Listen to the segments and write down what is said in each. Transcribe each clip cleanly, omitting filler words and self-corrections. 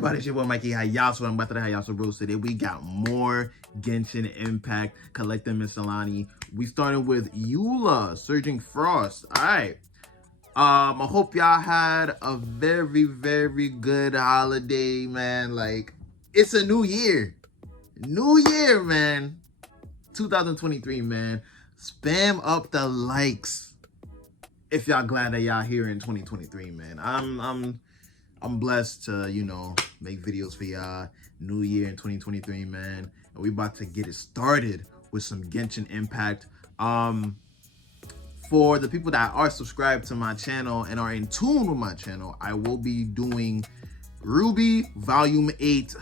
everybody? It's your boy Mikey Hayasu. I'm about to Hayasu Bros. Today we got more Genshin Impact Collected Miscellany. We started with Eula, Surging Frost. Alright. I hope y'all had a very, very good holiday, man. Like, it's a new year. New year, man. 2023, man. Spam up the likes if y'all glad that y'all here in 2023, man. I'm blessed to, you know, make videos for y'all. New year in 2023, man. And we about to get it started with some Genshin Impact. For the people that are subscribed to my channel and are in tune with my channel, I will be doing Ruby Volume 8,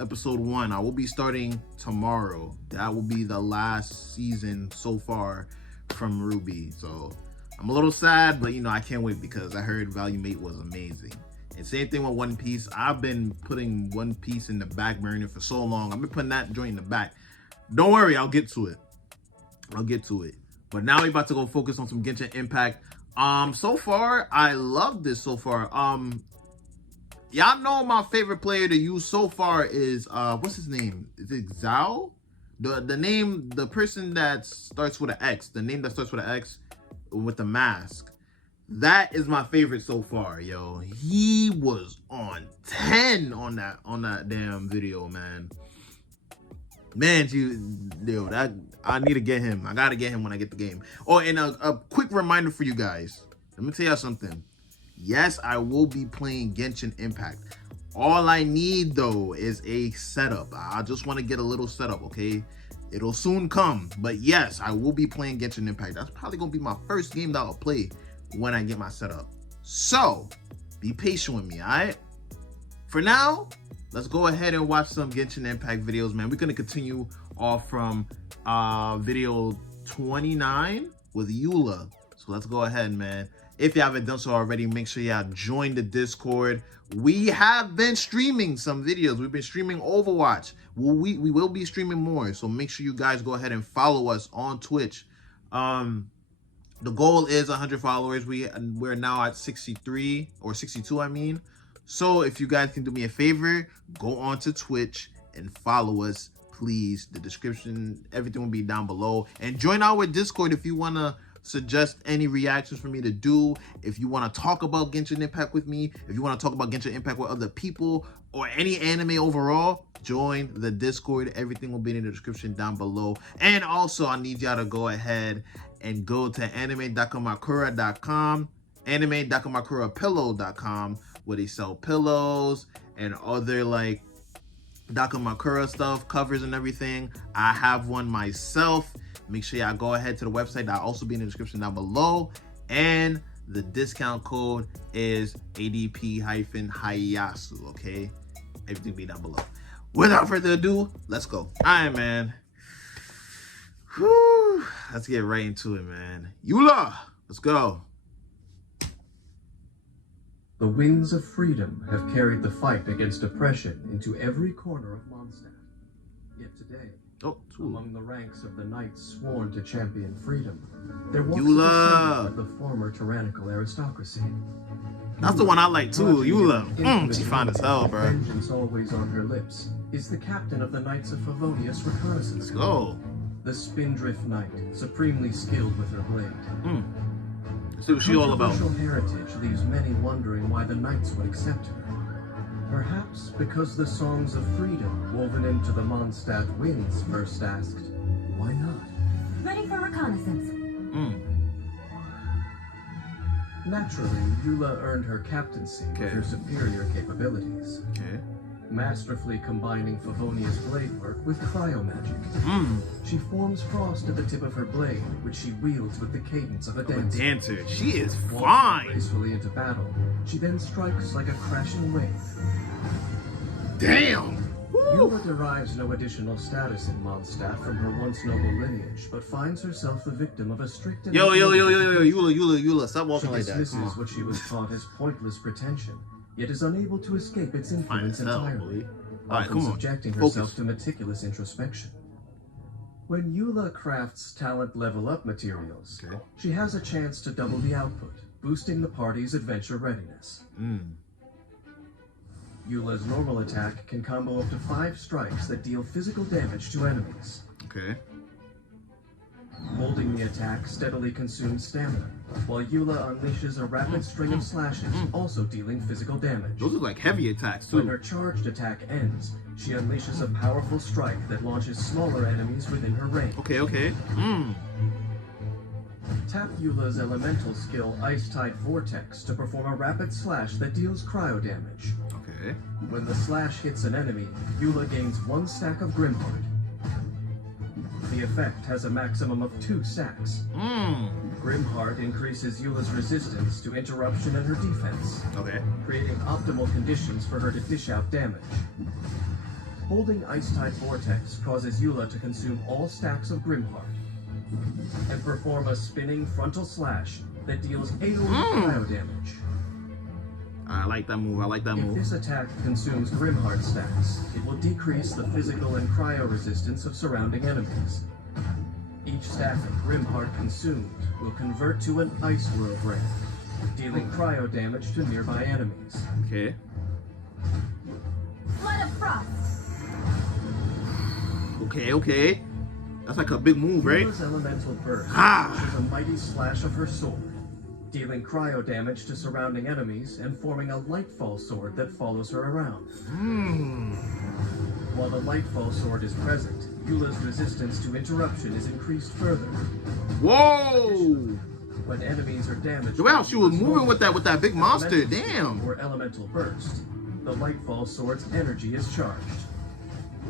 Episode 1. I will be starting tomorrow. That will be the last season so far from Ruby. So I'm a little sad, but you know, I can't wait because I heard Volume 8 was amazing. And same thing with One Piece. I've been putting One Piece in the back burner for so long. I've been putting that joint in the back. Don't worry, I'll get to it. I'll get to it. But now we're about to go focus on some Genshin Impact. So far, I love this so far. Y'all know my favorite player to use so far is what's his name? Is it Zhao? The person that starts with an X, the name that starts with an X with the mask. That is my favorite so far, yo. He was on 10 on that damn video, man. Man, I need to get him. I gotta get him when I get the game. Oh, and a quick reminder for you guys. Let me tell y'all something. Yes, I will be playing Genshin Impact. All I need though is a setup. I just want to get a little setup, okay? It'll soon come. But yes, I will be playing Genshin Impact. That's probably gonna be my first game that I'll play when I get my setup. So be patient with me, all right? For now, let's go ahead and watch some Genshin Impact videos, man. We're gonna continue off from video 29 with Eula. So let's go ahead, man. If you haven't done so already, make sure y'all join the Discord. We have been streaming some videos. We've been streaming Overwatch. We will be streaming more. So make sure you guys go ahead and follow us on Twitch. The goal is 100 followers. We're now at 63 or 62, I mean. So if you guys can do me a favor, go on to Twitch and follow us, please. The description, everything will be down below. And join our Discord if you want to suggest any reactions for me to do. If you want to talk about Genshin Impact with me, if you want to talk about Genshin Impact with other people, or any anime overall, join the Discord. Everything will be in the description down below. And also, I need y'all to go ahead and go to anime.kamakura.com, anime.kamakurapillow.com, where they sell pillows and other like Dakamakura stuff, covers and everything. I have one myself. Make sure y'all go ahead to the website. That'll also be in the description down below. And the discount code is ADP-Hayasu, okay? Everything be down below. Without further ado, let's go. All right, man. Whew. Let's get right into it, man. Eula, let's go. The winds of freedom have carried the fight against oppression into every corner of Mondstadt. Yet today, among the ranks of the knights sworn to champion freedom, there walks the descendant of the former tyrannical aristocracy. That's the one I like too, Eula. She fine as hell, bro. Vengeance always on her lips is the captain of the Knights of Favonius Reconnaissance. Let's go. The Spindrift Knight, supremely skilled with her blade. Let's see what she's all about. Her heritage leaves many wondering why the Knights would accept her. Perhaps because the songs of freedom woven into the Mondstadt winds first asked, why not? Ready for reconnaissance. Naturally, Eula earned her captaincy with her superior capabilities. Masterfully combining Favonia's blade work with cryomagic. She forms frost at the tip of her blade, which she wields with the cadence of a dancer. She is Walking fine. gracefully into battle, she then strikes like a crashing wave. Damn. Eula derives no additional status in Mondstadt from her once noble lineage, but finds herself the victim of a strict and Eula, stop walking like that. She dismisses what she was taught as pointless pretension, yet is unable to escape its influence entirely, often subjecting herself to meticulous introspection. When Eula crafts talent level up materials, she has a chance to double the output, boosting the party's adventure readiness. Eula's normal attack can combo up to 5 strikes that deal physical damage to enemies. Okay. Holding the attack steadily consumes stamina, while Eula unleashes a rapid string of slashes, also dealing physical damage. Those are like heavy attacks too. When her charged attack ends, she unleashes a powerful strike that launches smaller enemies within her range. Okay, okay. Tap Eula's elemental skill Ice Tide Vortex to perform a rapid slash that deals cryo damage. Okay. When the slash hits an enemy, Eula gains 1 stack of Grimheart. The effect has a maximum of 2 stacks. Grimheart increases Eula's resistance to interruption and her defense, creating optimal conditions for her to dish out damage. Holding Ice Tide Vortex causes Eula to consume all stacks of Grimheart and perform a spinning frontal slash that deals AoE cryo damage. I like that move. I like that move. If this attack consumes Grimheart stacks, it will decrease the physical and cryo resistance of surrounding enemies. Each stack of Grimheart consumed will convert to an Ice World rank, dealing cryo damage to nearby enemies. Okay. Flood of Frost. Okay, okay. That's like a big move, right? Eula's elemental burst is a mighty slash of her sword, dealing cryo damage to surrounding enemies and forming a Lightfall sword that follows her around. While the Lightfall sword is present, Eula's resistance to interruption is increased further. Whoa! When enemies are damaged, Wow, she was moving with that big monster. Damn. Or elemental burst, the Lightfall sword's energy is charged.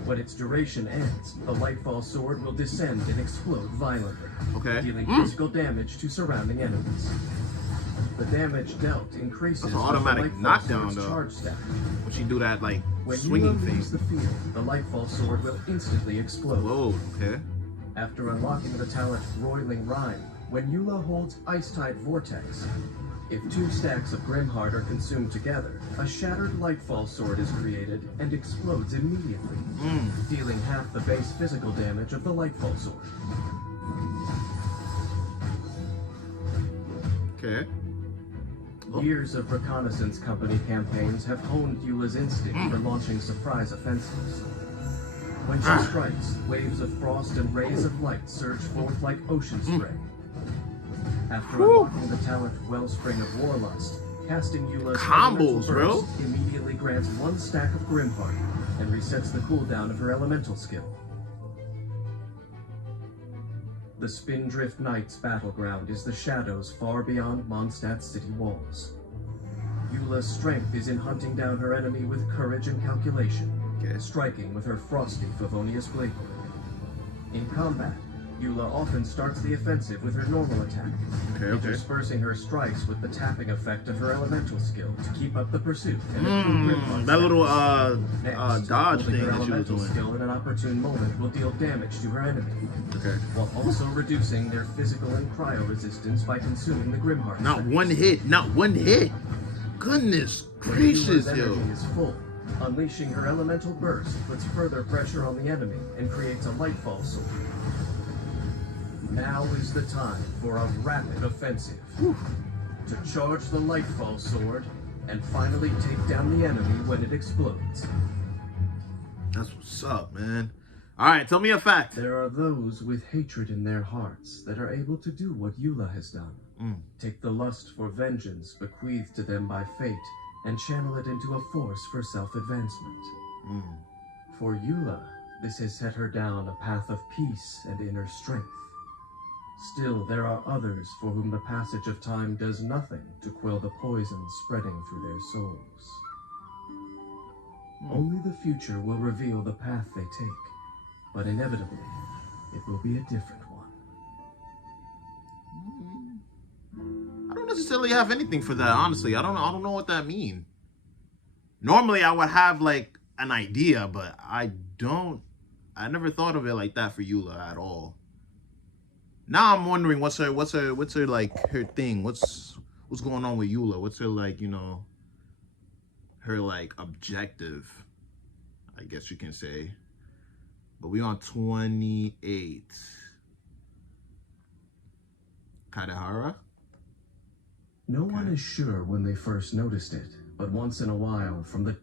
When its duration ends, the Lightfall sword will descend and explode violently, dealing physical damage to surrounding enemies. The damage dealt increases That's an automatic knockdown, though. charge stack. When she do that, like, When swinging Eula thing. leaves the field, the Lightfall sword will instantly explode. Whoa, okay. After unlocking the talent Roiling Rhyme, when Eula holds Ice Tide Vortex, if 2 stacks of Grimheart are consumed together, a shattered Lightfall sword is created and explodes immediately, dealing half the base physical damage of the Lightfall sword. Okay. Years of reconnaissance company campaigns have honed Eula's instinct for launching surprise offensives. When she strikes, waves of frost and rays of light surge forth like ocean spray. After unlocking the talent Wellspring of Warlust, casting Eula's combos, bro, immediately grants 1 stack of Grimheart and resets the cooldown of her elemental skill. The Spindrift Knight's battleground is the shadows far beyond Mondstadt's city walls. Eula's strength is in hunting down her enemy with courage and calculation, striking with her frosty Favonius blade. In combat, Eula often starts the offensive with her normal attack, interspersing her strikes with the tapping effect of her elemental skill to keep up the pursuit. And that little Next, dodge holding thing her that she was elemental doing. skill in an opportune moment will deal damage to her enemy, while also reducing their physical and cryo resistance by consuming the Grimheart. Not one hit, not one hit. Goodness gracious, Eula's yo. energy is full. Unleashing her elemental burst puts further pressure on the enemy and creates a Lightfall sword. Now is the time for a rapid offensive. To charge the Lightfall sword and finally take down the enemy when it explodes. That's what's up, man. Alright, tell me a fact. There are those with hatred in their hearts that are able to do what Eula has done. Take the lust for vengeance bequeathed to them by fate and channel it into a force for self-advancement. For Eula, this has set her down a path of peace and inner strength. Still, there are others for whom the passage of time does nothing to quell the poison spreading through their souls. Only the future will reveal the path they take, but inevitably, it will be a different one. I don't necessarily have anything for that, honestly. I don't know what that means. Normally, I would have like an idea, but I never thought of it like that for Eula at all. Now I'm wondering what's her like her thing. What's going on with Eula? What's her like, you know, her like objective, I guess you can say. But we on 28. Kadahara? No one is sure when they first noticed it, but once in a while, from the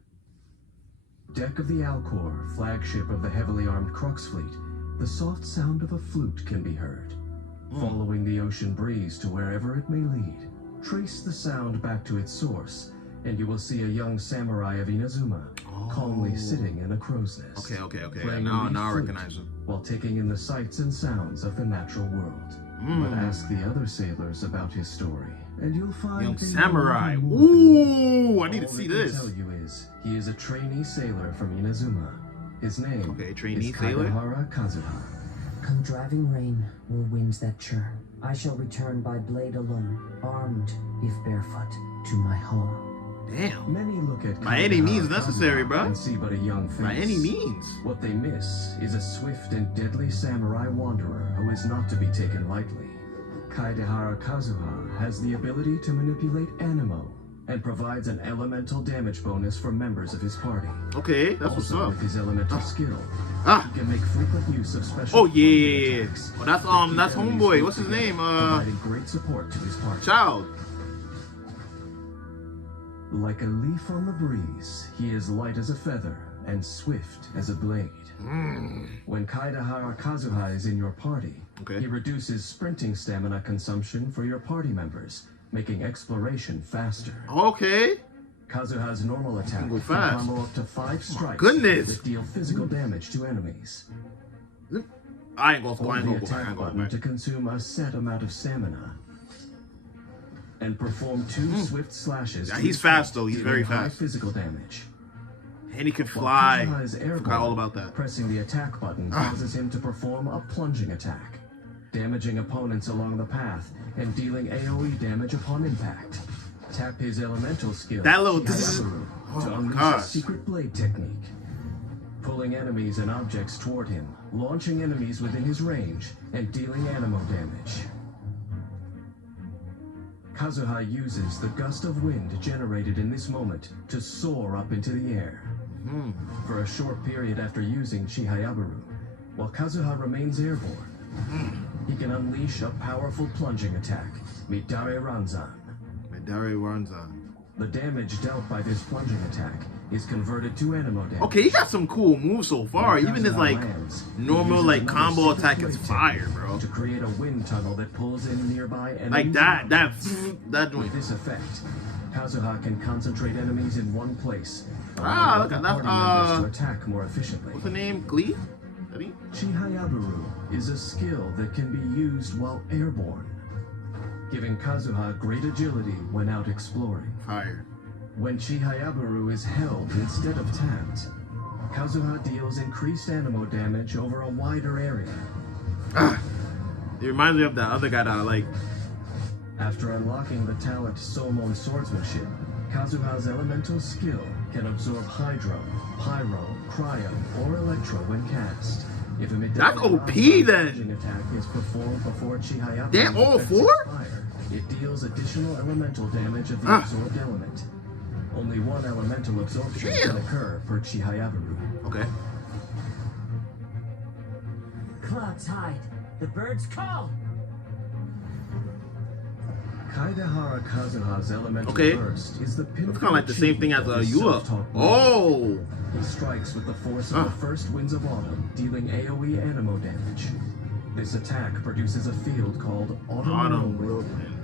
deck of the Alcor, flagship of the heavily armed Crux fleet, the soft sound of a flute can be heard. Following the ocean breeze to wherever it may lead, trace the sound back to its source, and you will see a young samurai of Inazuma calmly sitting in a crow's nest. Okay. Now I recognize him. While taking in the sights and sounds of the natural world. But ask the other sailors about his story, and you'll find young samurai. Ooh, I need to see this. All I can tell you is, he is a trainee sailor from Inazuma. His name trainee is sailor? Kazuha. Come driving rain or winds that churn, I shall return by blade alone, armed, if barefoot, to my home. Damn. Many look at by any means necessary, Kazuha bro. and see but a young face. By any means. What they miss is a swift and deadly samurai wanderer who is not to be taken lightly. Kaidehara Kazuha has the ability to manipulate animo and provides an elemental damage bonus for members of his party. Okay, that's also, what's up. With his elemental skill, he can make frequent use of special. Oh yeah. Oh, that's homeboy. What's his name? Providing great support to his party. Child. Like a leaf on the breeze, he is light as a feather and swift as a blade. When Kaidehara Kazuha is in your party, he reduces sprinting stamina consumption for your party members, making exploration faster. Okay. Kazuha's normal attack Go can fast. combo up to 5 strikes Goodness. that deal physical damage to enemies. I ain't gonna Hold the go attack back. button to consume a set amount of stamina. And perform 2 swift slashes. Yeah, he's fast though. He's very high fast. physical damage. And he can fly. Kazuha is airborne, Forgot all about that. Pressing the attack button causes him to perform a plunging attack, damaging opponents along the path and dealing AoE damage upon impact. Tap his elemental skill, That little to unleash a secret blade technique. Pulling enemies and objects toward him, launching enemies within his range, and dealing animo damage. Kazuha uses the gust of wind generated in this moment to soar up into the air. For a short period after using Chihayabaru, while Kazuha remains airborne, he can unleash a powerful plunging attack, Midare Ranzan. The damage dealt by this plunging attack is converted to animo damage. Okay, he got some cool moves so far. Even his like normal like combo attack is fire, bro. To create a wind tunnel that pulls in nearby enemies. Like that With joint. this effect, Kazuha can concentrate enemies in one place. Look allowing at other that. party members to attack more efficiently. What's the name? Glee? Chihayabaru is a skill that can be used while airborne, giving Kazuha great agility when out exploring. Fire. When Chihayabaru is held instead of tapped, Kazuha deals increased animo damage over a wider area. It reminds me of that other guy that I like. After unlocking the talent Somon Swordsmanship, Kazuha's elemental skill can absorb Hydro, Pyro, Cryo, or Electro when cast. If a That's OP then. Attack is performed before Chihayabaru's Damn, all effects 4? expire, it deals additional elemental damage of the absorbed element. Only one elemental absorption can occur per Chihayabaru. Okay. Clouds hide. The birds call. Kaidehara Kazuha's elemental burst is the pinnacle. It's kind of like the same thing as Eula. Oh! He strikes with the force of the first winds of autumn, dealing AoE animo damage. This attack produces a field called Autumn Whirlwind.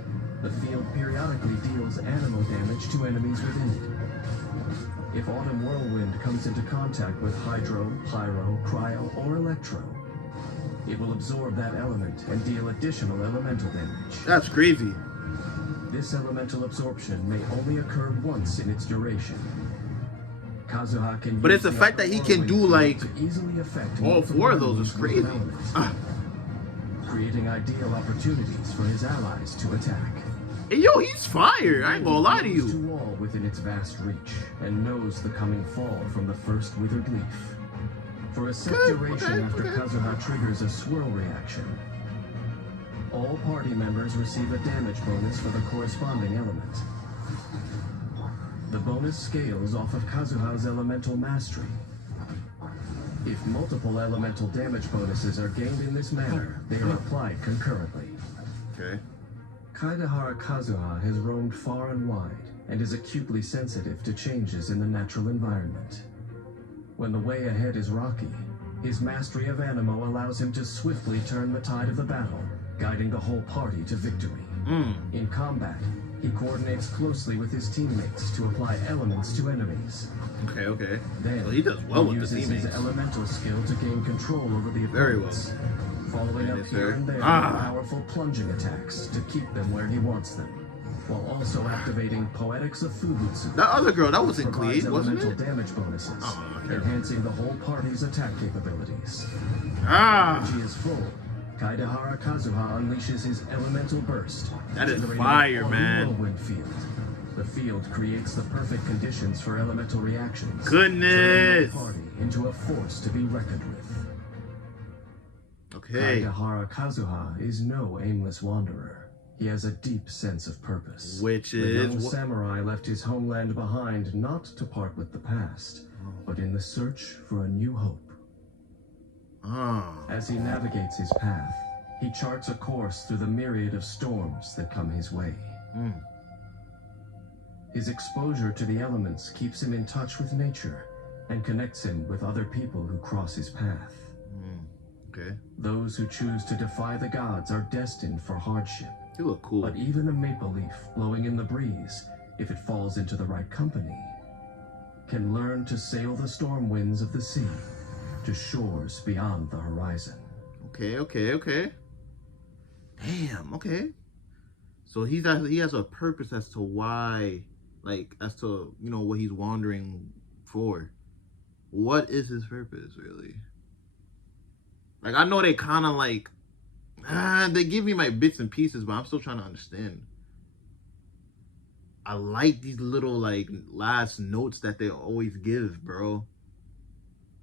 The field periodically deals animo damage to enemies within it. If Autumn Whirlwind comes into contact with Hydro, Pyro, Cryo, or Electro, it will absorb that element and deal additional elemental damage. That's crazy. This elemental absorption may only occur once in its duration. Kazuha can But it's the fact that he can do like easily affect all 4 of those is crazy. Creating ideal opportunities for his allies to attack. Hey, yo, he's fire. I ain't gonna lie to you. To all within its vast reach and knows the coming fall from the first withered leaf. For a set duration after Kazuha triggers a swirl reaction, all party members receive a damage bonus for the corresponding element. The bonus scales off of Kazuha's elemental mastery. If multiple elemental damage bonuses are gained in this manner, they are applied concurrently. Okay. Kaidehara Kazuha has roamed far and wide and is acutely sensitive to changes in the natural environment. When the way ahead is rocky, his mastery of Animo allows him to swiftly turn the tide of the battle, guiding the whole party to victory. In combat, he coordinates closely with his teammates to apply elements to enemies. Okay. Then, So he does well with the uses teammates. his elemental skill to gain control over the Very well. opponents, following up Yes, here sir. and there with powerful plunging attacks to keep them where he wants them, while also activating Poetics of Fubutsu. That other girl, that was in provides Cleed, wasn't elemental it? damage bonuses, Oh, okay. enhancing the whole party's attack capabilities. Ah, When she is full, Kaidahara Kazuha unleashes his elemental burst. That is generating fire, a man. whirlwind field. The field creates the perfect conditions for elemental reactions. Goodness. Turning the party into a force to be reckoned with. okay. Kaidahara Kazuha is no aimless wanderer. He has a deep sense of purpose. Which The is young samurai left his homeland behind not to part with the past, but in the search for a new hope. As he navigates his path, he charts a course through the myriad of storms that come his way. His exposure to the elements keeps him in touch with nature and connects him with other people who cross his path. Okay. Those who choose to defy the gods are destined for hardship. You look cool. But even a maple leaf blowing in the breeze, if it falls into the right company, can learn to sail the storm winds of the sea to shores beyond the horizon. Okay. Damn, okay. So he has a purpose as to why, like, as to, you know, what he's wandering for. What is his purpose, really? Like, I know they kind of, like, they give me my bits and pieces, but I'm still trying to understand. I like these little, like, last notes that they always give, bro.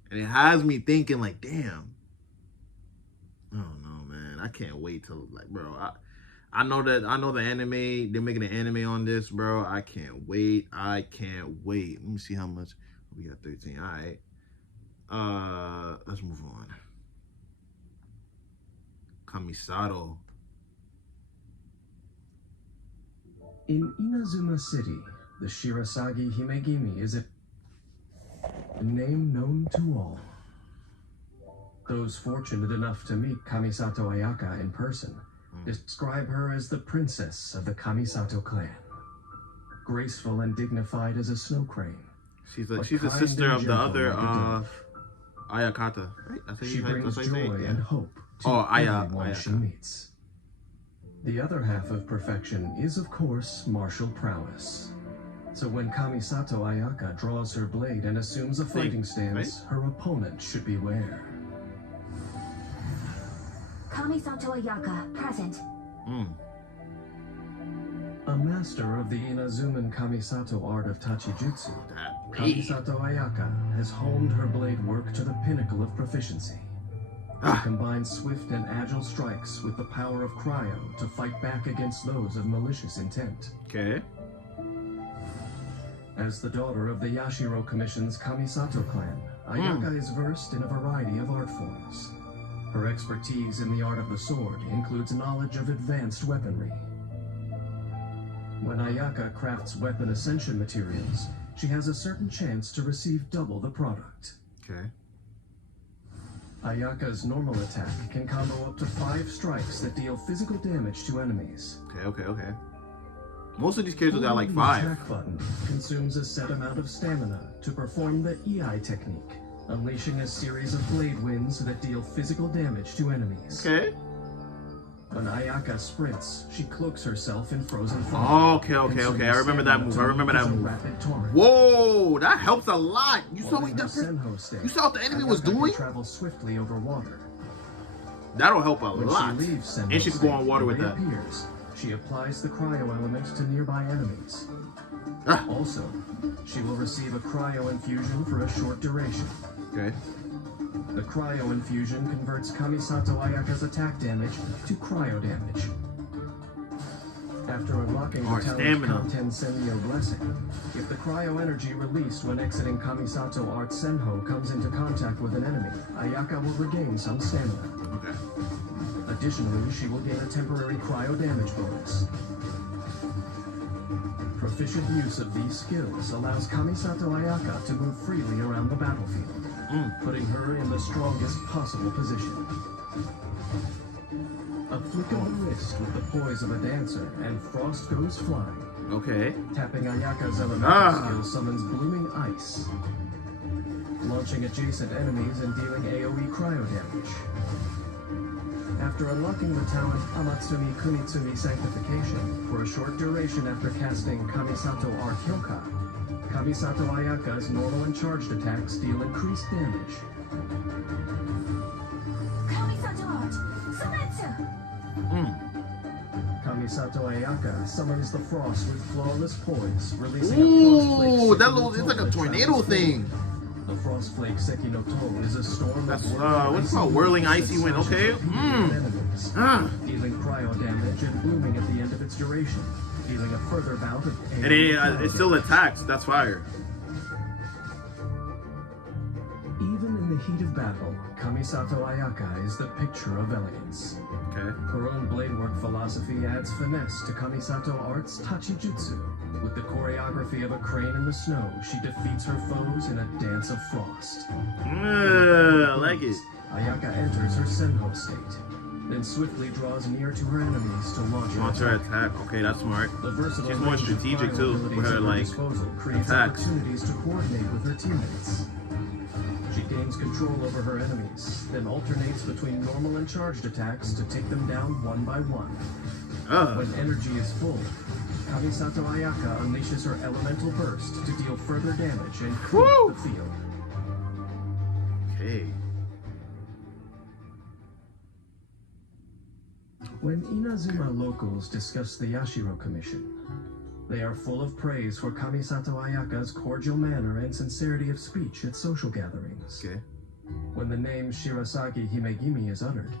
And it has me thinking, like, damn. I don't know, man. I can't wait till, like, bro. I know the anime. They're making an anime on this, bro. I can't wait. Let me see how much. We got 13. All right. Let's move on. Kamisato. In Inazuma City, the Shirasagi Himegimi is a name known to all. Those fortunate enough to meet Kamisato Ayaka in person describe her as the princess of the Kamisato clan. Graceful and dignified as a snow crane. She's a sister of the other Ayakata, right? She brings joy and hope to everyone she Ayaka. meets. The other half of perfection is, of course, martial prowess. So when Kamisato Ayaka draws her blade and assumes a fighting stance, her opponent should beware. Kamisato Ayaka, present. A master of the Inazuman Kamisato art of Tachijutsu, Kamisato Ayaka has honed her blade work to the pinnacle of proficiency. She combines swift and agile strikes with the power of cryo to fight back against those of malicious intent. Okay. As the daughter of the Yashiro Commission's Kamisato clan, Ayaka is versed in a variety of art forms. Her expertise in the art of the sword includes knowledge of advanced weaponry. When Ayaka crafts weapon ascension materials, she has a certain chance to receive double the product. Okay. Ayaka's normal attack can combo up to 5 strikes that deal physical damage to enemies. Okay. Most of these characters got like The 5. attack button consumes a set amount of stamina to perform the EI technique, unleashing a series of blade winds that deal physical damage to enemies. Okay. When Ayaka sprints, she cloaks herself in frozen fog. Okay. I remember that move. Rapid torrent. Whoa, that helps a lot. You saw Holding what her Senho stance, you saw what the enemy was Ayaka can doing? travel swiftly over water. That'll help a When lot. she leaves Senho And she can go on water with and that. reappears, she applies the cryo element to nearby enemies. Also, she will receive a cryo infusion for a short duration. Okay. The cryo infusion converts Kamisato Ayaka's attack damage to cryo damage. After unlocking the talent Kanten Senyo Blessing, if the cryo energy released when exiting Kamisato Art Senho comes into contact with an enemy, Ayaka will regain some stamina. Okay. Additionally, she will gain a temporary cryo damage bonus. Proficient use of these skills allows Kamisato Ayaka to move freely around the battlefield. putting her in the strongest possible position. A flick of the wrist with the poise of a dancer, and frost goes flying. Okay. Tapping Ayaka's elemental skill summons blooming ice, launching adjacent enemies and dealing AoE cryo damage. After unlocking the talent Amatsumi Kunitsumi Sanctification for a short duration after casting Kamisato Arkyoka, Kamisato Ayaka's normal and charged attacks deal increased damage. Kamisato art. Sumetsu. Kamisato Ayaka summons the frost with flawless poise, releasing a Ooh, frost flake. that little, it's like a tornado thing. The frost flake Seki no To is a storm That's of what's called whirling icy wind. Okay. Dealing cryo damage and blooming at the end of its duration, dealing a further bout of And it still attacks. That's fire. Even in the heat of battle, Kamisato Ayaka is the picture of elegance. Okay. Her own bladework philosophy adds finesse to Kamisato Art's Tachijutsu. With the choreography of a crane in the snow, she defeats her foes in a dance of frost. I like it. Ayaka enters her Senho state, then swiftly draws near to her enemies to launch her attack. Okay, that's smart. The versatile She's more range of strategic cryo too abilities with her at like disposal creates attacks. opportunities to coordinate with her teammates. She gains control over her enemies, then alternates between normal and charged attacks to take them down one by one. When energy is full, Kamisato Ayaka unleashes her elemental burst to deal further damage and clear up the field. Okay. When Inazuma locals discuss the Yashiro Commission, they are full of praise for Kamisato Ayaka's cordial manner and sincerity of speech at social gatherings. Okay. When the name Shirasagi Himegimi is uttered,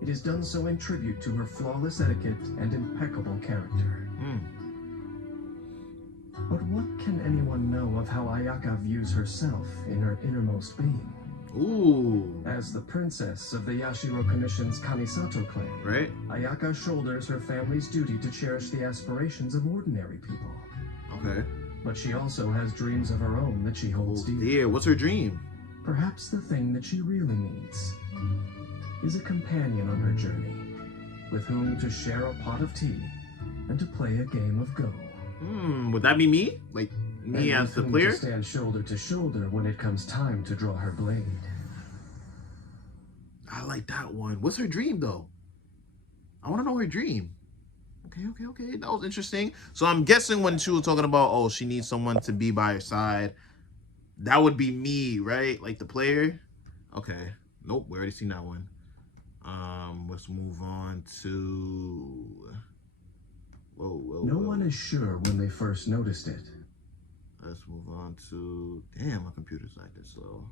it is done so in tribute to her flawless etiquette and impeccable character. But what can anyone know of how Ayaka views herself in her innermost being? Ooh. As the princess of the Yashiro Commission's Kamisato clan, Right? Ayaka shoulders her family's duty to cherish the aspirations of ordinary people. Okay. But she also has dreams of her own that she holds dear. Dear, what's her dream? Perhaps the thing that she really needs is a companion on her journey, with whom to share a pot of tea and to play a game of Go. Would that be me? Like me And as the with whom player? to stand shoulder to shoulder when it comes time to draw her blade. I like that one. What's her dream though? I want to know her dream. Okay. That was interesting. So I'm guessing when she was talking about, oh, she needs someone to be by her side, that would be me, right? Like the player. Okay. Nope, we already seen that one. Let's move on to. Whoa. No one is sure when they first noticed it. Let's move on to. Damn, my computer's acting slow.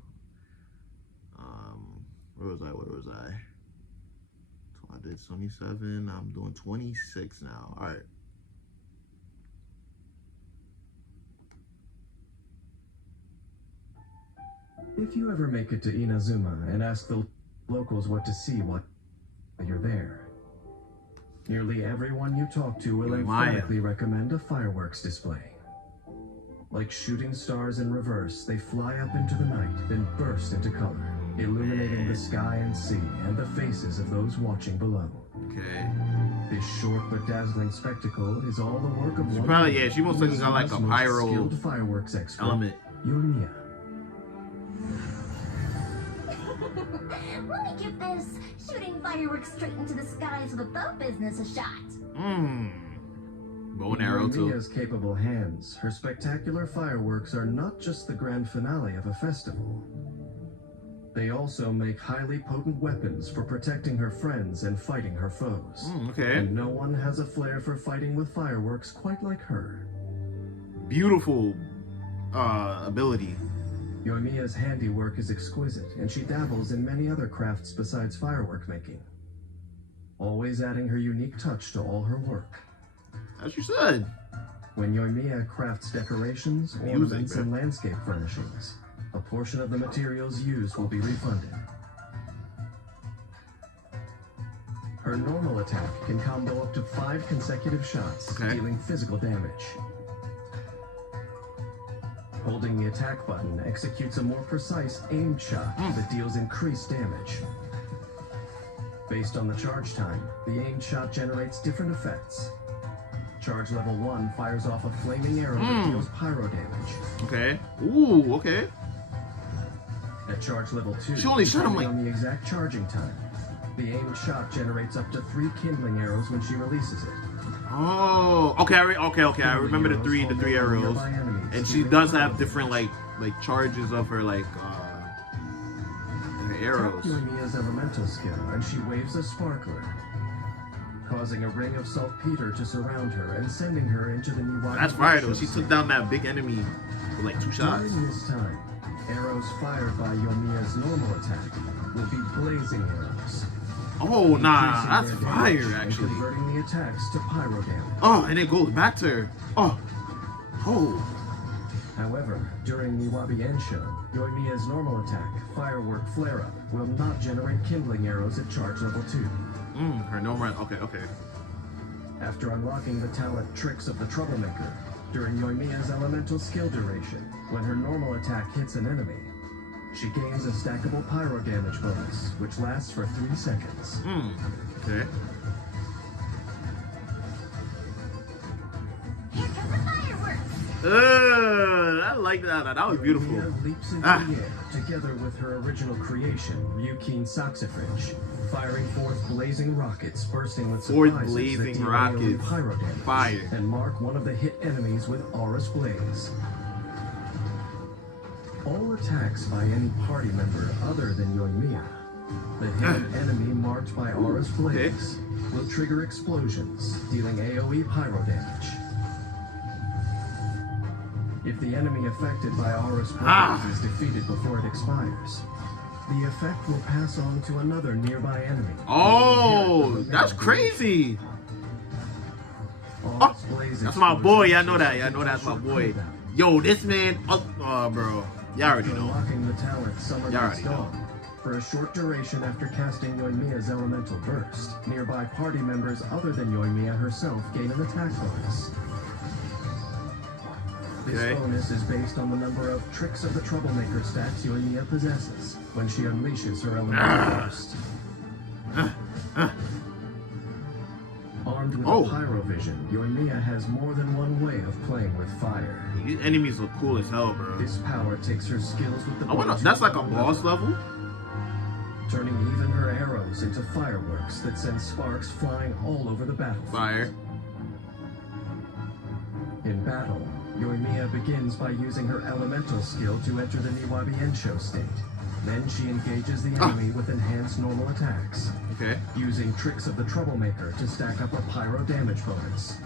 Where was I? So I did 27. I'm doing 26 now. All right. If you ever make it to Inazuma and ask the locals what to see while you're there, nearly everyone you talk to will emphatically recommend a fireworks display. Like shooting stars in reverse, they fly up into the night, then burst into color, illuminating the sky and sea and the faces of those watching below. Okay. This short but dazzling spectacle is all the work of She one probably, man, yeah, she most likely got like a Inuzuma's most pyro skilled fireworks expert, element. Yoimiya. Let me give this shooting fireworks straight into the skies with bow business a shot. Bow and arrow In too. Yoimiya's capable hands, her spectacular fireworks are not just the grand finale of a festival. They also make highly potent weapons for protecting her friends and fighting her foes. Okay. And no one has a flair for fighting with fireworks quite like her. Beautiful ability. Yoimiya's handiwork is exquisite, and she dabbles in many other crafts besides firework making, always adding her unique touch to all her work. As you said. When Yoimiya crafts decorations, ornaments, and landscape furnishings, a portion of the materials used will be refunded. Her normal attack can combo up to 5 consecutive shots, dealing physical damage. Holding the attack button executes a more precise aimed shot that deals increased damage. Based on the charge time, the aimed shot generates different effects. Charge level 1 fires off a flaming arrow that deals pyro damage. Okay. Ooh, okay. At charge level 2, she only shot him like on the exact charging time, the aimed shot generates up to 3 kindling arrows when she releases it. Oh, okay, okay. I remember the three arrows, and she does have different like charges of her like her arrows. Tap Yoimiya's elemental skill, and she waves a sparkler, causing a ring of saltpeter to surround her and sending her into the Niwabi. That's fire though. She took down that big enemy with like 2 shots. During this time, arrows fired by Yoimiya's normal attack will be blazing arrows. Oh, nah, that's fire, actually. Converting the attacks to pyro damage. Oh, and it goes back to her. Oh. However, during Niwabi Ensho, Yoimiya's normal attack, Firework Flare-Up, will not generate kindling arrows at charge level 2. Her normal, okay. After unlocking the talent Tricks of the Troublemaker, during Yoimiya's elemental skill duration, when her normal attack hits an enemy, she gains a stackable pyro damage bonus, which lasts for 3 seconds. Okay. Here come the fireworks! I like that. That was beautiful. Yoimiya leaps into the air, together with her original creation, Ryukin Saxifrage, firing forth blazing rockets bursting with surprises that deal AoE pyro damage, Fire. and mark one of the hit enemies with Aura's Blaze. All attacks by any party member other than Yoimiya, the hidden enemy marked by Aura's Blaze, will trigger explosions, dealing AoE pyro damage. If the enemy affected by Aura's Blaze is defeated before it expires, the effect will pass on to another nearby enemy. Oh, that's crazy. That's my boy. Y'all know that. Y'all know that's my boy. Yo, this man. Bro. Y'all already know. Unlocking the talent Summer Night's Dawn. For a short duration after casting Yoimiya's elemental burst, nearby party members other than Yoimiya herself gain an attack bonus. This bonus is based on the number of Tricks of the Troublemaker stats Yoimiya possesses when she unleashes her elemental burst. Armed with Pyrovision, Yoimiya has more than one way of playing with fire. These enemies look cool as hell, bro. This power takes her skills with the that's like a boss level? Turning even her arrows into fireworks that send sparks flying all over the battlefield. Fire. In battle, Yoimiya begins by using her elemental skill to enter the Niwabi Ensho state. Then she engages the enemy with enhanced normal attacks. Okay. Using Tricks of the Troublemaker to stack up a pyro damage bonus.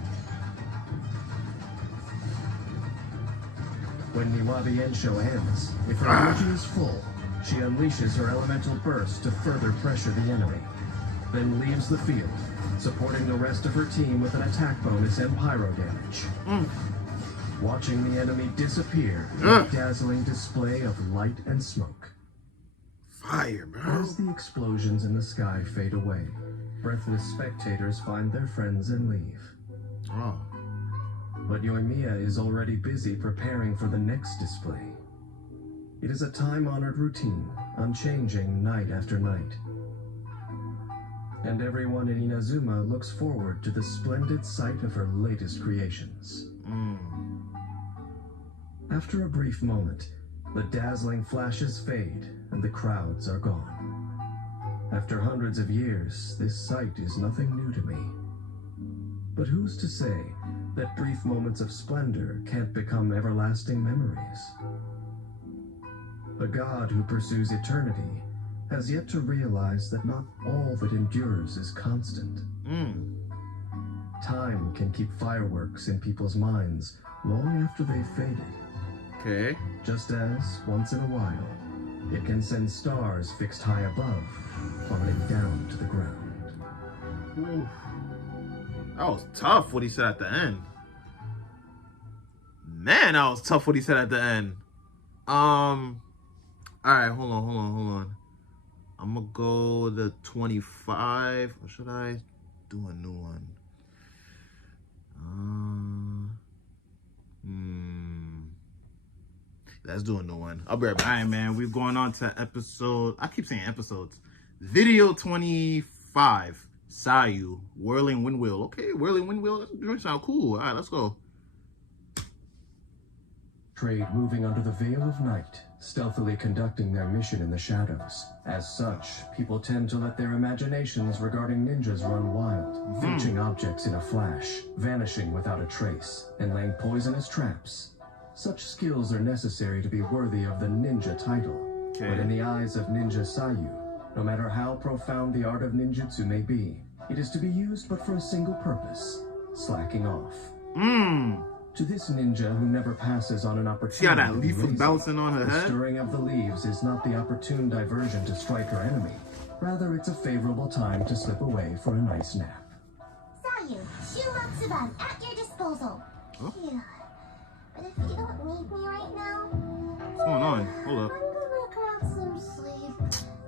When Niwabi Ensho ends, if her energy is full, she unleashes her elemental burst to further pressure the enemy. Then leaves the field, supporting the rest of her team with an attack bonus and pyro damage. Watching the enemy disappear in a dazzling display of light and smoke. Fire, bro. As the explosions in the sky fade away, breathless spectators find their friends and leave. But Yoimiya is already busy preparing for the next display. It is a time-honored routine, unchanging night after night. And everyone in Inazuma looks forward to the splendid sight of her latest creations. After a brief moment, the dazzling flashes fade and the crowds are gone. After hundreds of years, this sight is nothing new to me. But who's to say that brief moments of splendor can't become everlasting memories? A god who pursues eternity has yet to realize that not all that endures is constant. Time can keep fireworks in people's minds long after they've faded. Okay. Just as, once in a while, it can send stars fixed high above, plummeting down to the ground. Ooh. That was tough what he said at the end. Man, that was tough what he said at the end. Alright, hold on. I'm gonna go the 25. Or should I do a new one? Let's do a new one. I'll be right back. All right, man. We're going on to episode... I keep saying episodes. Video 25. Sayu. Whirling Wind Wheel. Okay, Whirling Wind Wheel. That sound cool. All right, let's go. Trade moving under the veil of night, stealthily conducting their mission in the shadows. As such, people tend to let their imaginations regarding ninjas run wild, fetching objects in a flash, vanishing without a trace, and laying poisonous traps. Such skills are necessary to be worthy of the ninja title. Okay. But in the eyes of Ninja Sayu, no matter how profound the art of ninjutsu may be, it is to be used but for a single purpose, slacking off. To this ninja who never passes on an opportunity, see how that leaf was bouncing on her head? The stirring of the leaves is not the opportune diversion to strike her enemy. Rather, it's a favorable time to slip away for a nice nap. Sayu, Shumatsuban at your disposal. Oh. Yeah. But if you don't need me right now, what's going on? Hold up. I'm gonna grab some sleep.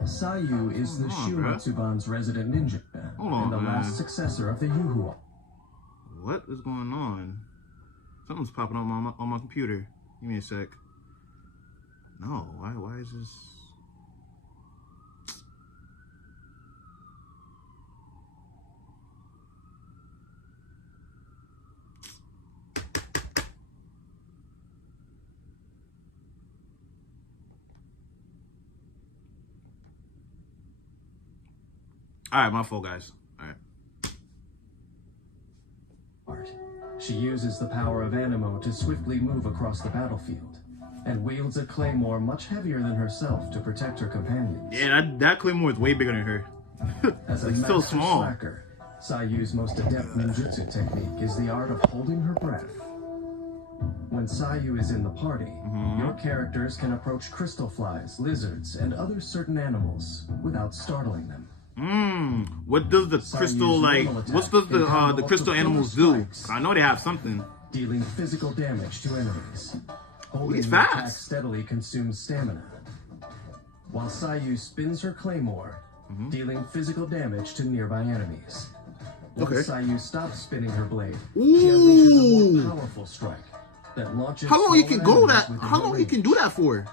Sayu is the Shumatsuban's resident ninja and the last successor of the Yuhu. What is going on? Something's popping up on my computer. Give me a sec. No, why is this? All right, my fault, guys. All right. She uses the power of Animo to swiftly move across the battlefield, and wields a claymore much heavier than herself to protect her companions. Yeah, that claymore is way bigger than her. As a it's still small. Slacker, Sayu's most adept ninjutsu technique is the art of holding her breath. When Sayu is in the party, your characters can approach crystal flies, lizards, and other certain animals without startling them. What does the crystal what does the crystal animals do? I know they have something. Dealing physical damage to enemies. Holding He's the attack fast. steadily consumes stamina. While Sayu spins her claymore, dealing physical damage to nearby enemies. Once Sayu stops spinning her blade, she unleashes a more powerful strike that launches. How long you can go that? How long you can do that for?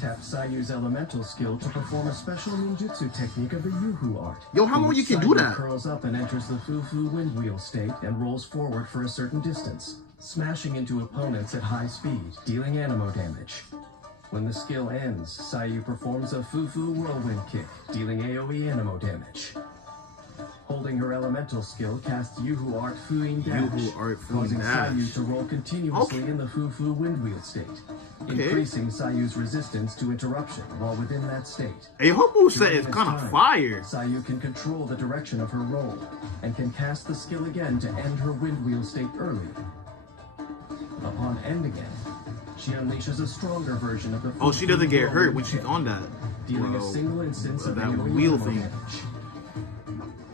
Tap Sayu's elemental skill to perform a special ninjutsu technique of the Yuhu art. Yo, how long you can do that? Curls up and enters the Fufu wind wheel state and rolls forward for a certain distance, smashing into opponents at high speed, dealing animo damage. When the skill ends, Sayu performs a Fufu whirlwind kick, dealing AoE animo damage. Holding her elemental skill, casts Yuhu art Fuin Dash, causing Sayu to roll continuously in the Fufu wind wheel state, increasing Sayu's resistance to interruption while within that state. Hey, her moveset is kind of fire. Sayu can control the direction of her roll, and can cast the skill again to end her wind wheel state early. Upon ending it, she unleashes a stronger version of the Fufu she doesn't get hurt when she's on that. Dealing a single instance of that AoE wheel damage. thing.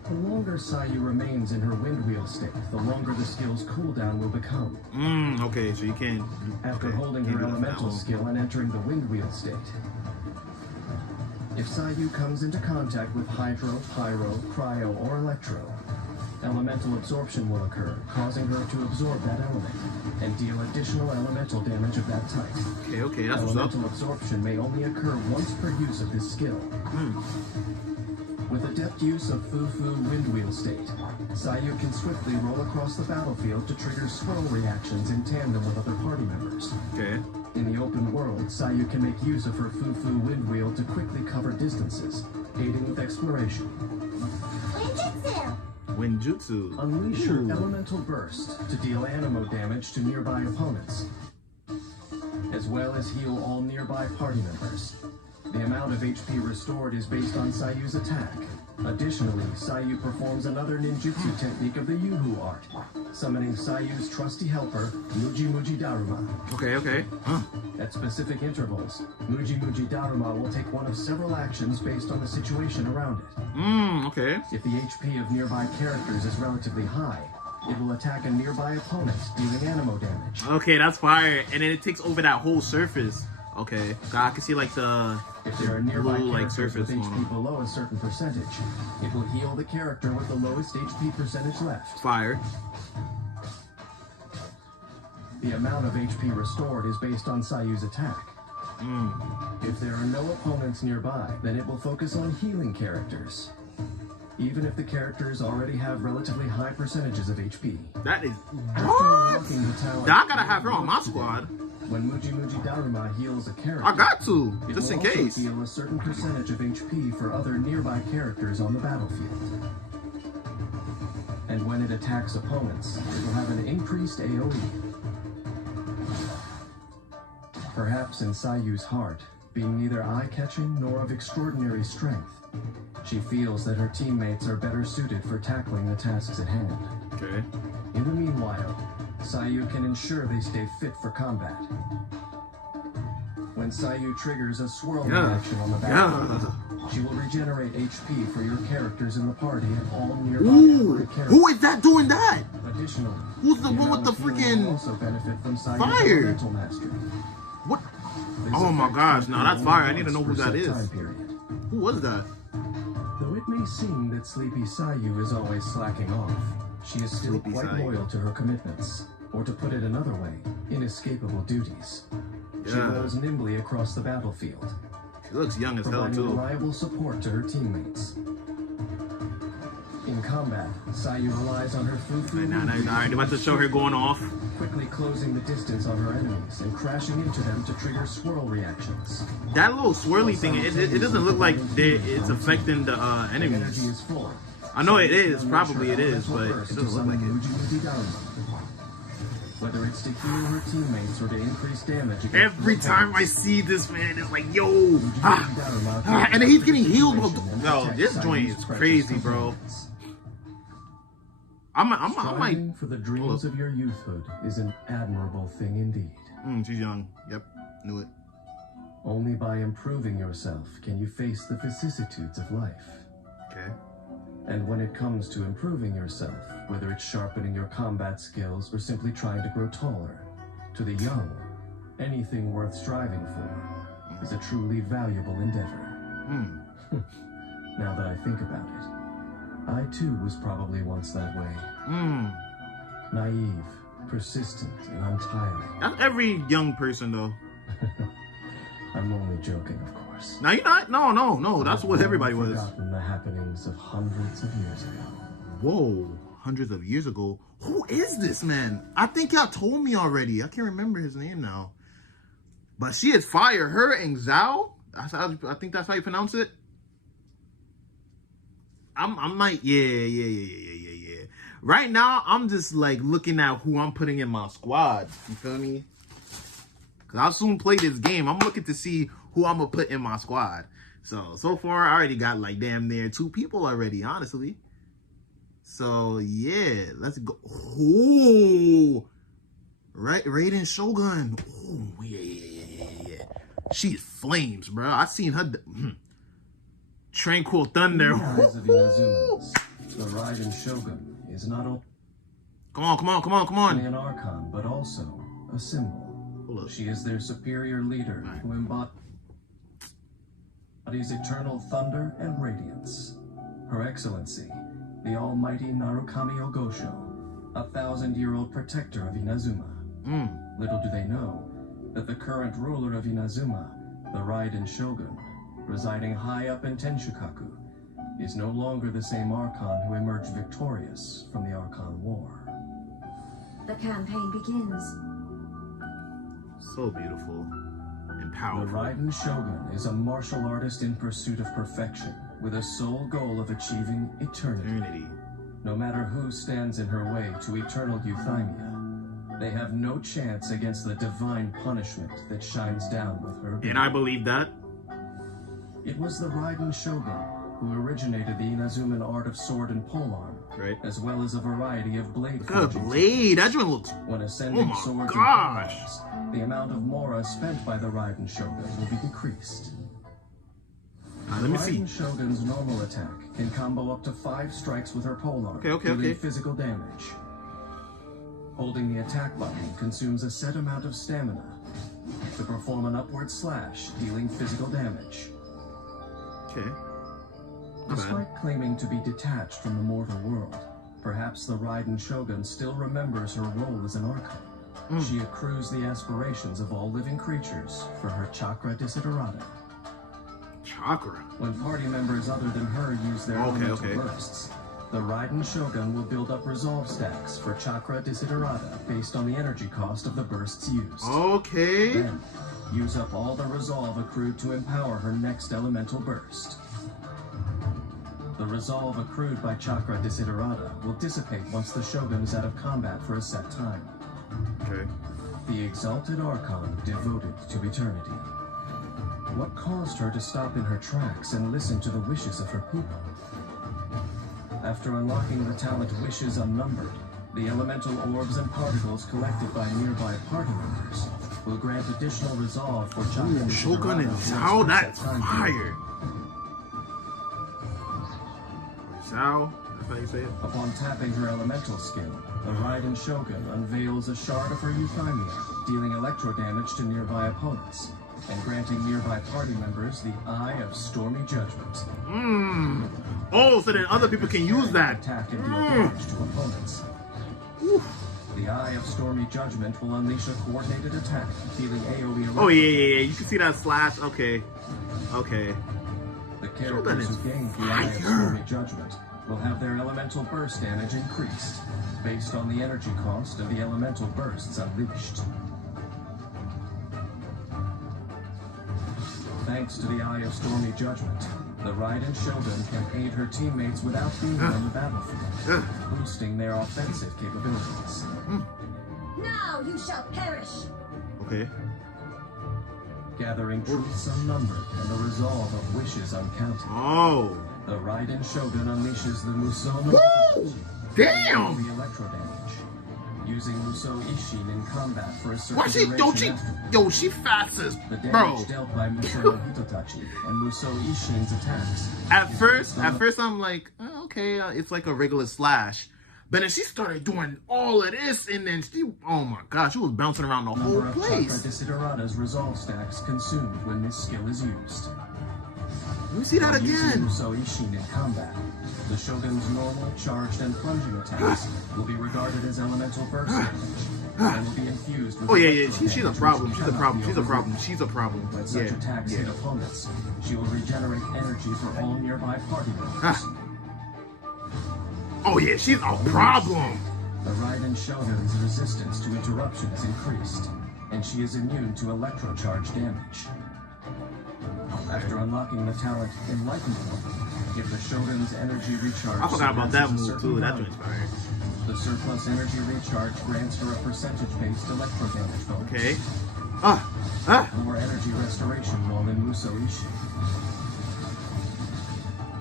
The longer Sayu remains in her wind wheel state, the longer the skill's cooldown will become. Okay, so you can't... After holding her elemental skill and entering the wind wheel state. If Sayu comes into contact with Hydro, Pyro, Cryo, or Electro, elemental absorption will occur, causing her to absorb that element, and deal additional elemental damage of that type. Okay, that's what's up. Elemental absorption may only occur once per use of this skill. With adept use of Fufu wind wheel state, Sayu can swiftly roll across the battlefield to trigger swirl reactions in tandem with other party members. Okay. In the open world, Sayu can make use of her Fufu wind wheel to quickly cover distances, aiding with exploration. Winjutsu. Unleash her elemental burst to deal animo damage to nearby opponents, as well as heal all nearby party members. The amount of HP restored is based on Sayu's attack. Additionally, Sayu performs another ninjutsu technique of the Yuhu art, summoning Sayu's trusty helper, Muji Muji Daruma. Okay. At specific intervals, Muji Muji Daruma will take one of several actions based on the situation around it. Okay. If the HP of nearby characters is relatively high, it will attack a nearby opponent, dealing animo damage. Okay, that's fire. And then it takes over that whole surface. Okay. I can see like if there are nearby blue, characters surface with HP below a certain percentage, it will heal the character with the lowest HP percentage left. Fire. The amount of HP restored is based on Sayu's attack. If there are no opponents nearby, then it will focus on healing characters, even if the characters already have relatively high percentages of HP. That is After unlocking the talent, I gotta have her on my squad. when Muji Daruma heals a character, I got to, it just in will also case. heal a certain percentage of HP for other nearby characters on the battlefield. And when it attacks opponents, it will have an increased AoE. Perhaps in Sayu's heart, being neither eye-catching nor of extraordinary strength, she feels that her teammates are better suited for tackling the tasks at hand. Okay. In the meanwhile, Sayu can ensure they stay fit for combat. When Sayu triggers a swirl reaction on the battlefield, she will regenerate HP for your characters in the party and all nearby allied characters. Who is that doing that? Additionally, Who's the one with the healing freaking will also benefit from Sayu's fire? elemental mastery. What? This Oh my effect gosh, can no, be that's only fire. I need to know once who per that set is. time period. Who was that? Though it may seem that Sleepy Sayu is always slacking off, she is still Sleepy quite Sayu. loyal to her commitments, or to put it another way, inescapable duties. She Yeah. rolls nimbly across the battlefield, She looks young as hell providing too. reliable support to her teammates. In combat, Sayu relies on her foo-foo Nah, movement all right, they're about to show her going off. quickly closing the distance on her enemies and crashing into them to trigger swirl reactions. That little swirly thing, it doesn't look like it's affecting the Energy enemies. is full. I know it is, Sayu probably it is, unleashes but her it burst doesn't to look like summon it. Muji Daruma. Whether it's to heal her teammates or to increase damage against Every the time I opponents, see this man, it's like, yo, Muji Daruma and then he's getting healed. and Yo, protects this joint Sayu's is precious crazy, bro. components. I might. Striving for the dreams of your youthhood is an admirable thing indeed. She's young. Yep, knew it. Only by improving yourself can you face the vicissitudes of life. Okay. And when it comes to improving yourself, whether it's sharpening your combat skills or simply trying to grow taller, to the young, anything worth striving for is a truly valuable endeavor. Now that I think about it, I too was probably once that way. Naive, persistent, and untiring. That's every young person, though. I'm only joking, of course. No, you're not. No. That's what everybody was. Forgotten the happenings of hundreds of years ago. Whoa, hundreds of years ago. Who is this man? I think y'all told me already. I can't remember his name now. But she is fire. Her and Zhao. I think that's how you pronounce it. I'm like, yeah. Right now, I'm just like looking at who I'm putting in my squad. You feel me? Because I'll soon play this game. I'm looking to see who I'm going to put in my squad. So far, I already got like damn near 2 people already, honestly. So, yeah, let's go. Oh, right, Raiden Shogun. Oh, yeah. She's flames, bro. I seen her. Tranquil Thunder. In the eyes of Inazumans, the Raiden Shogun is not only Come on. an archon, but also a symbol. She is their superior leader who embodies eternal thunder and radiance. Her Excellency, the almighty Narukami Ogosho, 1,000-year-old protector of Inazuma. Little do they know that the current ruler of Inazuma, the Raiden Shogun, residing high up in Tenshukaku, is no longer the same Archon who emerged victorious from the Archon War. The campaign begins. So beautiful and The powerful. Raiden Shogun is a martial artist in pursuit of perfection, with a sole goal of achieving eternity. No matter who stands in her way to eternal euthymia, they have no chance against the divine punishment that shines down with her. And I believe that. It was the Raiden Shogun who originated the Inazuman art of sword and polearm, Right. as well as a variety of blade Good forging blade. That joint looks. When ascending Oh my swords gosh. and polearms, the amount of mora spent by the Raiden Shogun will be decreased. Let me see. Raiden Shogun's normal attack can combo up to 5 strikes with her polearm, Okay. dealing physical damage. Holding the attack button consumes a set amount of stamina to perform an upward slash, dealing physical damage. Okay. Not bad. Despite claiming to be detached from the mortal world, perhaps the Raiden Shogun still remembers her role as an Archon. She accrues the aspirations of all living creatures for her chakra desiderata. Chakra? When party members other than her use their elemental bursts, the Raiden Shogun will build up resolve stacks for chakra desiderata based on the energy cost of the bursts used. Okay. Then, use up all the resolve accrued to empower her next elemental burst. The resolve accrued by chakra desiderata will dissipate once the Shogun is out of combat for a set time. Okay. The exalted Archon devoted to eternity. What caused her to stop in her tracks and listen to the wishes of her people? After unlocking the talent Wishes Unnumbered, the elemental orbs and particles collected by nearby party members will grant additional resolve for chakra. Shogun and Zhao, that's fire. Zhao, that's how you say it? Upon tapping her elemental skill, the Raiden Shogun unveils a shard of her Yoimiya, dealing electro damage to nearby opponents, and granting nearby party members the Eye of Stormy Judgment. Oh, so then other people can use that. Attack and deal damage to opponents. The Eye of Stormy Judgment will unleash a coordinated attack, dealing AoE. Oh yeah. You can see that slash. Okay. The characters who gain the Eye of Stormy Judgment will have their elemental burst damage increased, based on the energy cost of the elemental bursts unleashed. Thanks to the Eye of Stormy Judgment, the Raiden Shogun can aid her teammates without being on the battlefield, boosting their offensive capabilities. Now you shall perish! Okay. Gathering truths unnumbered and the resolve of wishes uncounted. Oh. The Raiden Shogun unleashes the Musou. Woo! Damn! The electro damage, using Musou Ishin in combat for a certain Why she duration. she fast as The bro. damage dealt by Musou Hitotachi and Musou Ishin's attacks. At first I'm like, oh, okay, it's like a regular slash. But then she started doing all of this, and then oh my gosh, she was bouncing around the whole place. Chakra Desiderata's resolve stacks consumed when this skill is used. Let me see that again. Musou Ishin in combat, the Shogun's normal, charged, and plunging attacks will be regarded as elemental burst damage, and will be infused with. Oh yeah. She's a problem. She's a problem. When such attacks hit opponents, she will regenerate energy for all nearby party members. Oh yeah, she's a problem. The Raiden Shogun's resistance to interruption is increased, and she is immune to electrocharge damage. After unlocking the talent Enlightenment, if the Shogun's energy recharge... I forgot about that move too, that's inspired. The surplus energy recharge grants her a percentage-based electro damage bonus. Okay. More energy restoration while in Musou Ishin.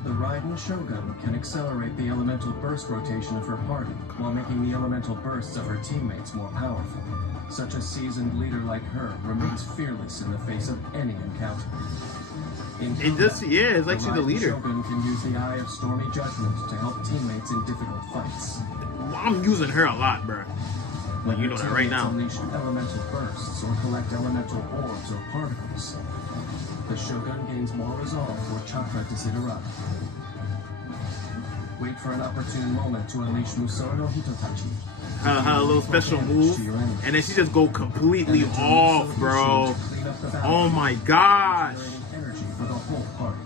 The Raiden Shogun can accelerate the elemental burst rotation of her party while making the elemental bursts of her teammates more powerful. Such a seasoned leader like her remains fearless in the face of any encounter. It's like she's the leader. The Shogun can use the Eye of Stormy Judgment to help teammates in difficult fights. I'm using her a lot, bro. Like, you know that right now. Unleash elemental bursts or collect elemental orbs or particles, the Shogun gains more resolve for Chakra Desiderata. Wait for an opportune moment to unleash Musou no Hitotachi. Her little special move, and then she just go completely off, bro. Oh my gosh. Energy for the whole party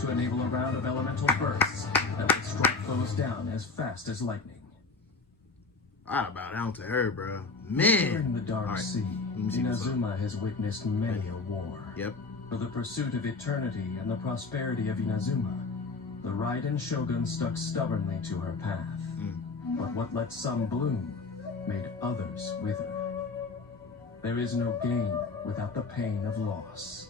to enable a round of elemental bursts that will strike foes down as fast as lightning. I bow down to her, bro. Man. During the Dark Sea, Inazuma has witnessed many a war. Yep. For the pursuit of eternity and the prosperity of Inazuma, the Raiden Shogun stuck stubbornly to her path. But what let some bloom made others wither. There is no gain without the pain of loss.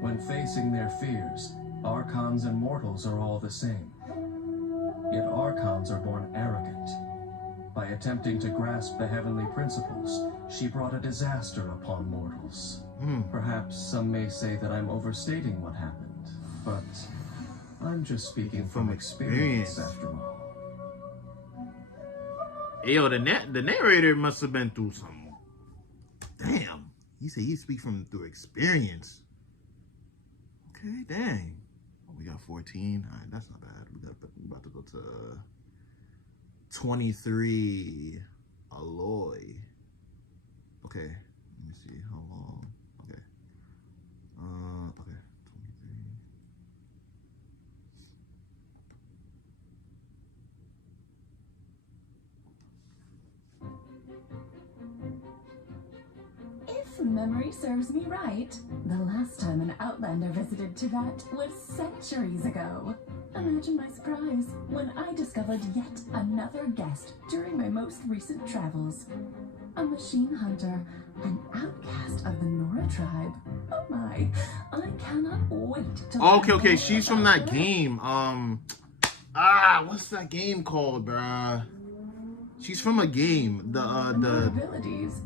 When facing their fears, Archons and mortals are all the same. Yet Archons are born arrogant. By attempting to grasp the heavenly principles, she brought a disaster upon mortals. Perhaps some may say that I'm overstating what happened, but I'm just speaking from experience after all. Yo, the narrator must have been through some. Damn, he said he speak through experience. Okay, dang. Oh, we got 14. All right, that's not bad. We about to go to 23. Aloy. Okay, let me see how long. Okay. Okay. 23. If memory serves me right, the last time an Outlander visited Tibet was centuries ago. Imagine my surprise when I discovered yet another guest during my most recent travels. A machine hunter, an outcast of the Nora tribe. Oh my, I cannot wait to... Okay, she's from that game. What's that game called, bruh? She's from a game. The abilities.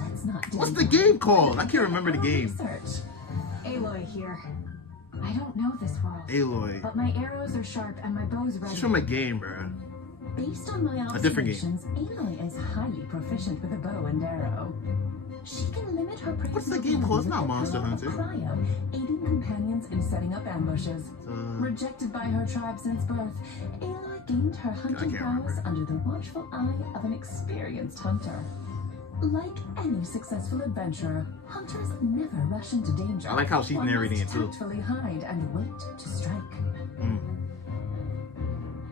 Let's not... What's the game called? I can't remember the game. Research. Aloy here. I don't know this world. Aloy. But my arrows are sharp and my bow's ready. She's from a game, bruh. Based on my observations, Aloy is highly proficient with a bow and arrow. She can limit her prey. What's the game called? It's not Monster Hunter. Cryo, aiding companions in setting up ambushes. Rejected by her tribe since birth, Aloy gained her hunting prowess under the watchful eye of an experienced hunter. Like any successful adventurer, hunters never rush into danger. I like how she's narrating it too. Tactfully hide and wait to strike.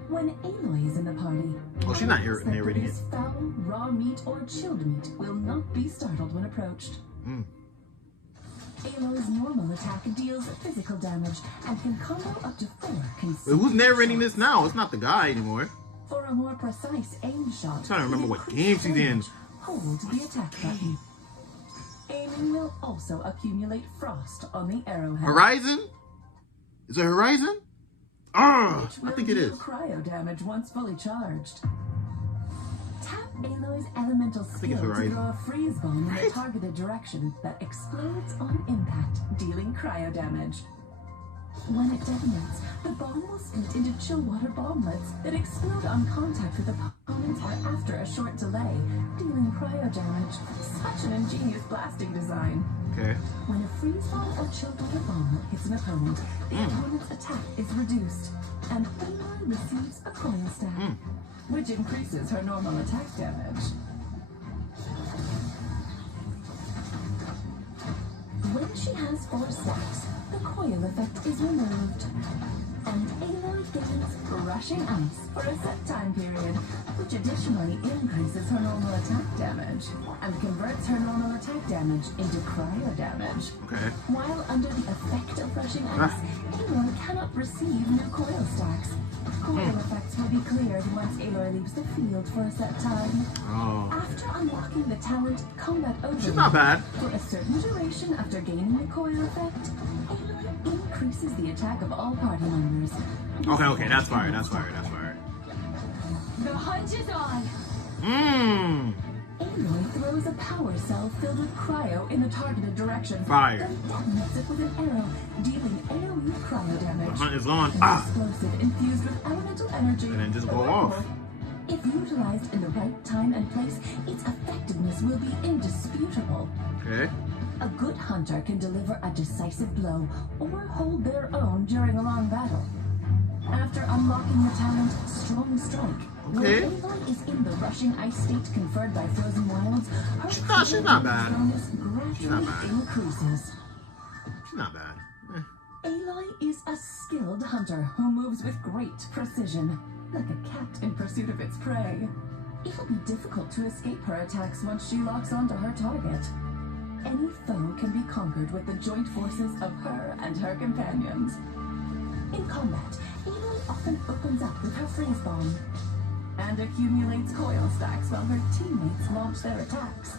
When Aloy is in the party, she's not narrating it. Foul, raw meat, or chilled meat will not be startled when approached. Aloy's normal attack deals physical damage and can combo up to 4 consecutive. Who's narrating this now? It's not the guy anymore. For a more precise aim shot, I'm trying to remember what game she's in. Hold the attack button. Aiming will also accumulate frost on the arrowhead. Horizon? Is it Horizon? I think it is. Cryo damage once fully charged. Tap Aloy's elemental skill to throw a freeze bomb in a targeted direction that explodes on impact, dealing cryo damage. When it detonates, the bomb will split into chill water bomblets that explode on contact with opponents after a short delay, dealing cryo damage. Such an ingenious blasting design. Okay. When a freeze bomb or chill water bomblet hits an opponent, the opponent's attack is reduced, and Aloy receives a coin stack, which increases her normal attack damage. When she has 4 stacks, the coil effect is removed, and Aloy gains rushing ice for a set time period, which additionally increases her normal attack damage and converts her normal attack damage into cryo damage. Okay. While under the effect of rushing ice, Aloy cannot receive new coil stacks. Coil effects will be cleared once Aloy leaves the field for a set time. After unlocking the talent Combat Overload, she's not bad. For a certain duration after gaining the coil effect, Aloy increases the attack of all party members. Okay, that's fire. The hunt is on! Aloy throws a power cell filled with cryo in the targeted direction. Fire. Then detonates it with an arrow, dealing AoE cryo damage. The hunt is on. An explosive infused with elemental energy. And then just go off. If utilized in the right time and place, its effectiveness will be indisputable. Okay. A good hunter can deliver a decisive blow or hold their own during a long battle. After unlocking the talent Strong Strike, when Aloy is in the rushing ice state conferred by Frozen Wilds, her she's not bad. gradually increases. She's not bad. Aloy is a skilled hunter who moves with great precision, like a cat in pursuit of its prey. It'll be difficult to escape her attacks once she locks onto her target. Any foe can be conquered with the joint forces of her and her companions. In combat, Aloy often opens up with her freeze bomb and accumulates coil stacks while her teammates launch their attacks.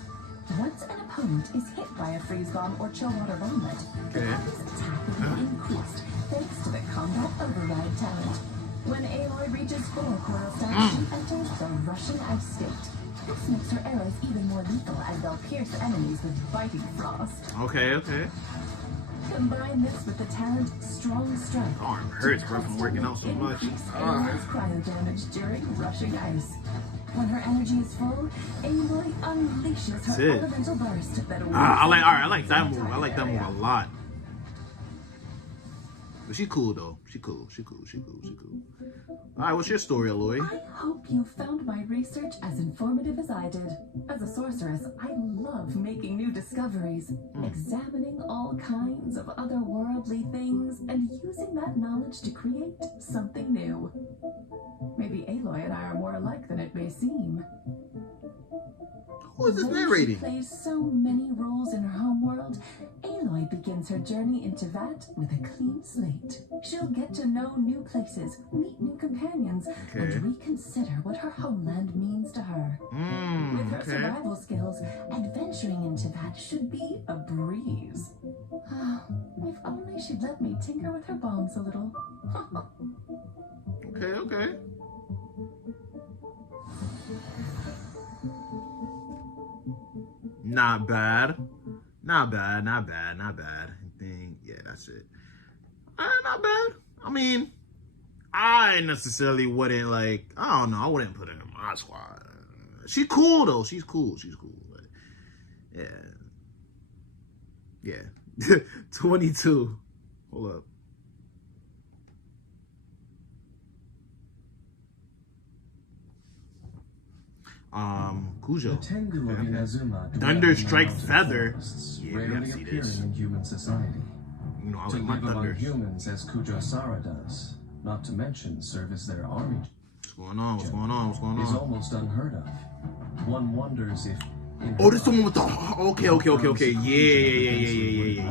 Once an opponent is hit by a freeze bomb or chill water bomblet, the party's attack will be increased thanks to the Combat Override talent. When Aloy reaches 4 coil stacks, she enters the rushing ice state. This makes her arrows even more lethal as they'll pierce enemies with biting frost. Okay. Combine this with the talent Strong Strike. Arm hurts, bro, from working out so much. Aloy's cryo damage during rushing ice. When her energy is full, Aloy unleashes her elemental burst that I like that move. I like that move a lot. But she cool though. She cool. All right, what's your story, Aloy? I hope you found my research as informative as I did. As a sorceress, I love making new discoveries, examining all kinds of otherworldly things, and using that knowledge to create something new. Maybe Aloy and I are more alike than it may seem. Who is this Though narrating? She plays so many roles in her homeworld, Aloy begins her journey into that with a clean slate. She'll get to know new places, meet new companions, and reconsider what her homeland means to her. With her survival skills, adventuring into that should be a breeze. If only she'd let me tinker with her bombs a little. Okay. Not bad. I think, yeah, that's it. Not bad. I mean, I necessarily wouldn't like, I don't know, I wouldn't put her in my squad. She's cool though. She's cool. But yeah. 22. Hold up. Kujo. The Tengu of Inazuma Thunder strikes feather. Yeah, we rarely gotta see appearing this. in human society. You know, I To like my live among thunder. humans as Kujo Sara does, not to mention serve as their army, What's going on? is almost unheard of. One wonders if in Oh, her this is the one with the. life, Okay. Yeah.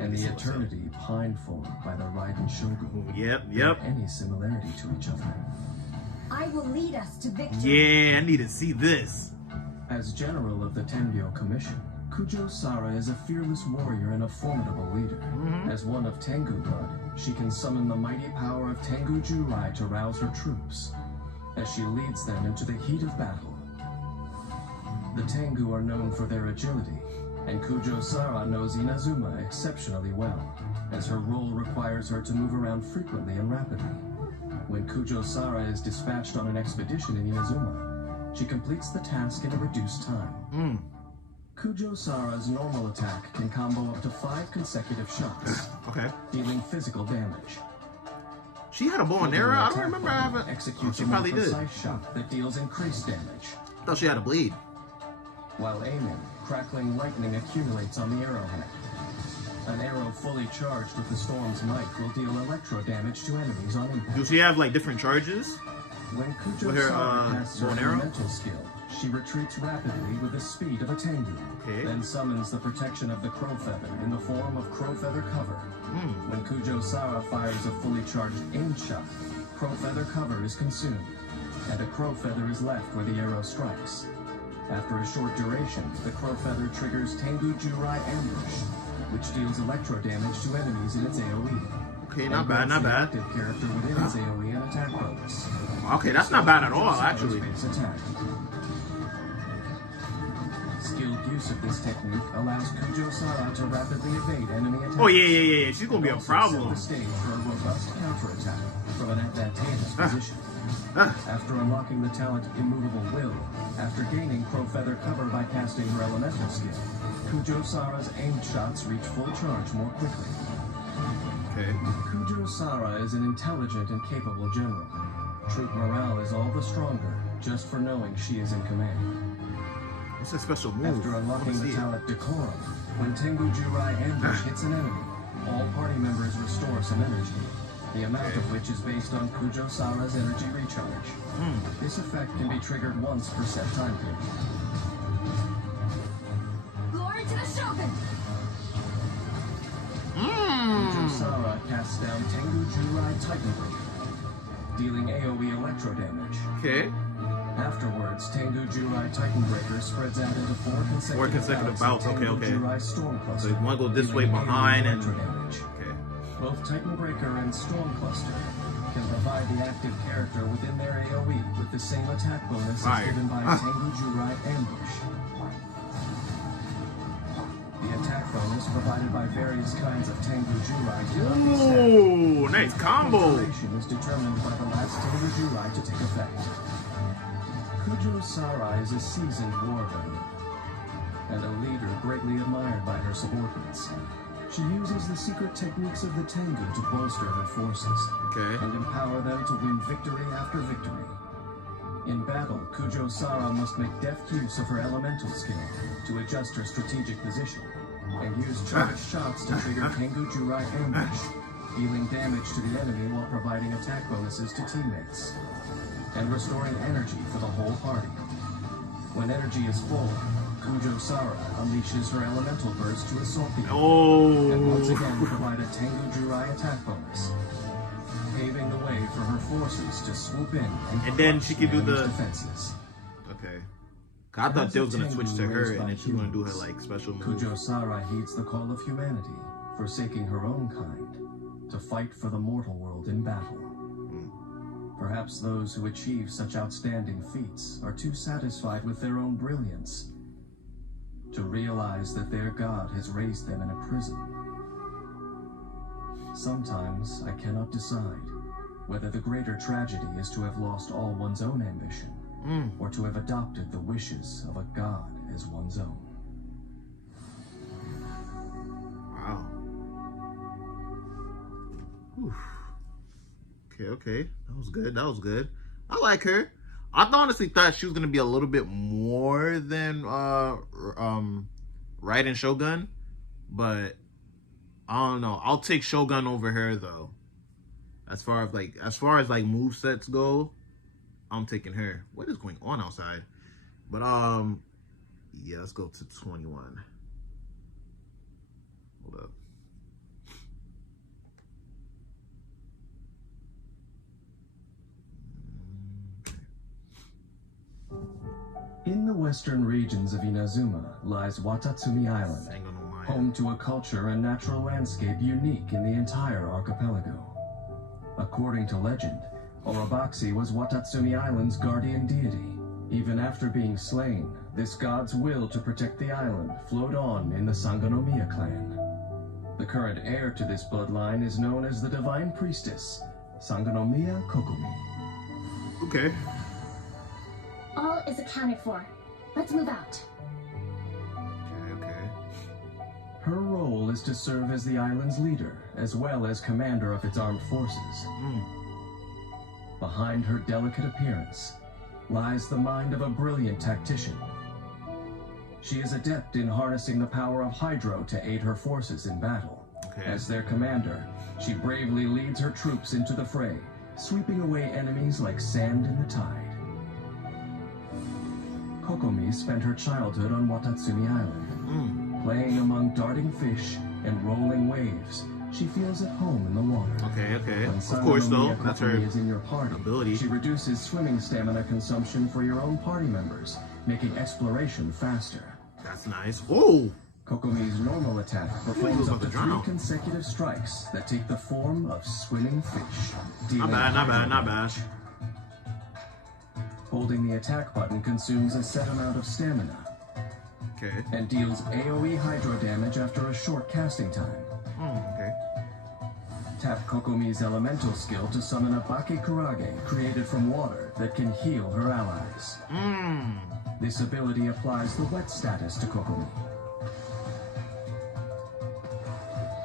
and the eternity pined for by the Raiden Shogun. Yep. Any similarity to each other. I will lead us to victory. Yeah, I need to see this. As general of the Tenbyo Commission, Kujo Sara is a fearless warrior and a formidable leader. As one of Tengu blood, she can summon the mighty power of Tengu Jurai to rouse her troops, as she leads them into the heat of battle. The Tengu are known for their agility, and Kujo Sara knows Inazuma exceptionally well, as her role requires her to move around frequently and rapidly. When Kujo Sara is dispatched on an expedition in Inazuma, she completes the task in a reduced time. Kujo Sara's normal attack can combo up to 5 consecutive shots, dealing physical damage. She had a bow and arrow? I don't remember having. Executes She a more probably did. precise shot that deals increased damage. I thought she had a bleed. While aiming, crackling lightning accumulates on the arrowhead. An arrow fully charged with the storm's might will deal electro damage to enemies on impact. Do she have like different charges? When Kujo With her, Sara casts her bow and arrow? elemental skill, she retreats rapidly with the speed of a Tengu, then summons the protection of the Crow Feather in the form of Crow Feather cover. When Kujo Sara fires a fully charged aim shot, Crow Feather cover is consumed, and a Crow Feather is left where the arrow strikes. After a short duration, the Crow Feather triggers Tengu Jurai Ambush, which deals electro damage to enemies in its AoE. Okay, not bad. Active character within its AoE and attack bonus. Okay, that's not bad at all, actually. Attack. Skilled use of this technique allows Kujo Sara to rapidly evade enemy attacks. Oh, yeah. She's gonna be a Also problem. set the stage for a robust counterattack from an advantageous position. After unlocking the talent Immovable Will, after gaining Crow Feather cover by casting her elemental skill, Kujo Sara's aimed shots reach full charge more quickly. Kujo Sara is an intelligent and capable general. Troop morale is all the stronger just for knowing she is in command. What's a special move? After unlocking the talent Decorum, when Tengu Jurai Ambush hits an enemy, all party members restore some energy, the amount of which is based on Kujo Sara's energy recharge. This effect can be triggered once per set time period. Glory to the Shogun! Kujo Sara casts down Tengu Jurai Titan Breaker, dealing AoE electro damage. Afterwards, Tengu Jurai Titan Breaker spreads out into 4 consecutive bouts. Tengu Jurai Storm Cluster, So you want to go this way behind and. damage. Both Titan Breaker and Storm Cluster can provide the active character within their AoE with the same attack bonus as given by Tengu Jurai Ambush. The attack bonus provided by various kinds of Tengu Jurai cannot be set. Ooh, nice combo. Duration is determined by the last Tengu Jurai to take effect. Kujo Sara is a seasoned war veteran and a leader greatly admired by her subordinates. She uses the secret techniques of the Tengu to bolster her forces and empower them to win victory after victory. In battle, Kujo Sara must make deft use of her elemental skill to adjust her strategic position and use charged shots to trigger Tengu Jurai ambush, dealing damage to the enemy while providing attack bonuses to teammates, and restoring energy for the whole party. When energy is full, Kujo Sara unleashes her elemental burst to assault the enemy, and once again provide a Tengu Jurai attack bonus, paving the way for her forces to swoop in and then she can do the defenses. Okay. I thought they was gonna switch to her and then she was gonna do her like special move. Kujo Sara heeds the call of humanity, forsaking her own kind to fight for the mortal world in battle. Perhaps those who achieve such outstanding feats are too satisfied with their own brilliance to realize that their god has raised them in a prison. Sometimes I cannot decide whether the greater tragedy is to have lost all one's own ambition or to have adopted the wishes of a god as one's own. Wow. Whew. Okay. That was good. That was good. I like her. I honestly thought she was gonna be a little bit more than Raiden Shogun, but I don't know. I'll take Shogun over her though. As far as like movesets go, I'm taking her. What is going on outside? But yeah, let's go to 21. Hold up. In the western regions of Inazuma lies Watatsumi Island, home to a culture and natural landscape unique in the entire archipelago. According to legend, Orobaxi was Watatsumi Island's guardian deity. Even after being slain, this god's will to protect the island flowed on in the Sangonomiya clan. The current heir to this bloodline is known as the divine priestess, Sangonomiya Kokomi. Okay. All is accounted for. Let's move out. Okay. Her role is to serve as the island's leader, as well as commander of its armed forces. Behind her delicate appearance lies the mind of a brilliant tactician. She is adept in harnessing the power of Hydro to aid her forces in battle. As their commander, she bravely leads her troops into the fray, sweeping away enemies like sand in the tide. Kokomi spent her childhood on Watatsumi Island. Playing among darting fish and rolling waves, she feels at home in the water. Okay. When Of course, though, Sangonomiya that's her Kokomi is in your party, ability. She reduces swimming stamina consumption for your own party members, making exploration faster. That's nice. Oh! Kokomi's normal attack performs up to 3 consecutive strikes that take the form of swimming fish. Not bad. Holding the attack button consumes a set amount of stamina. And deals AoE hydro damage after a short casting time. Tap Kokomi's elemental skill to summon a Bake Kurage created from water that can heal her allies. This ability applies the wet status to Kokomi.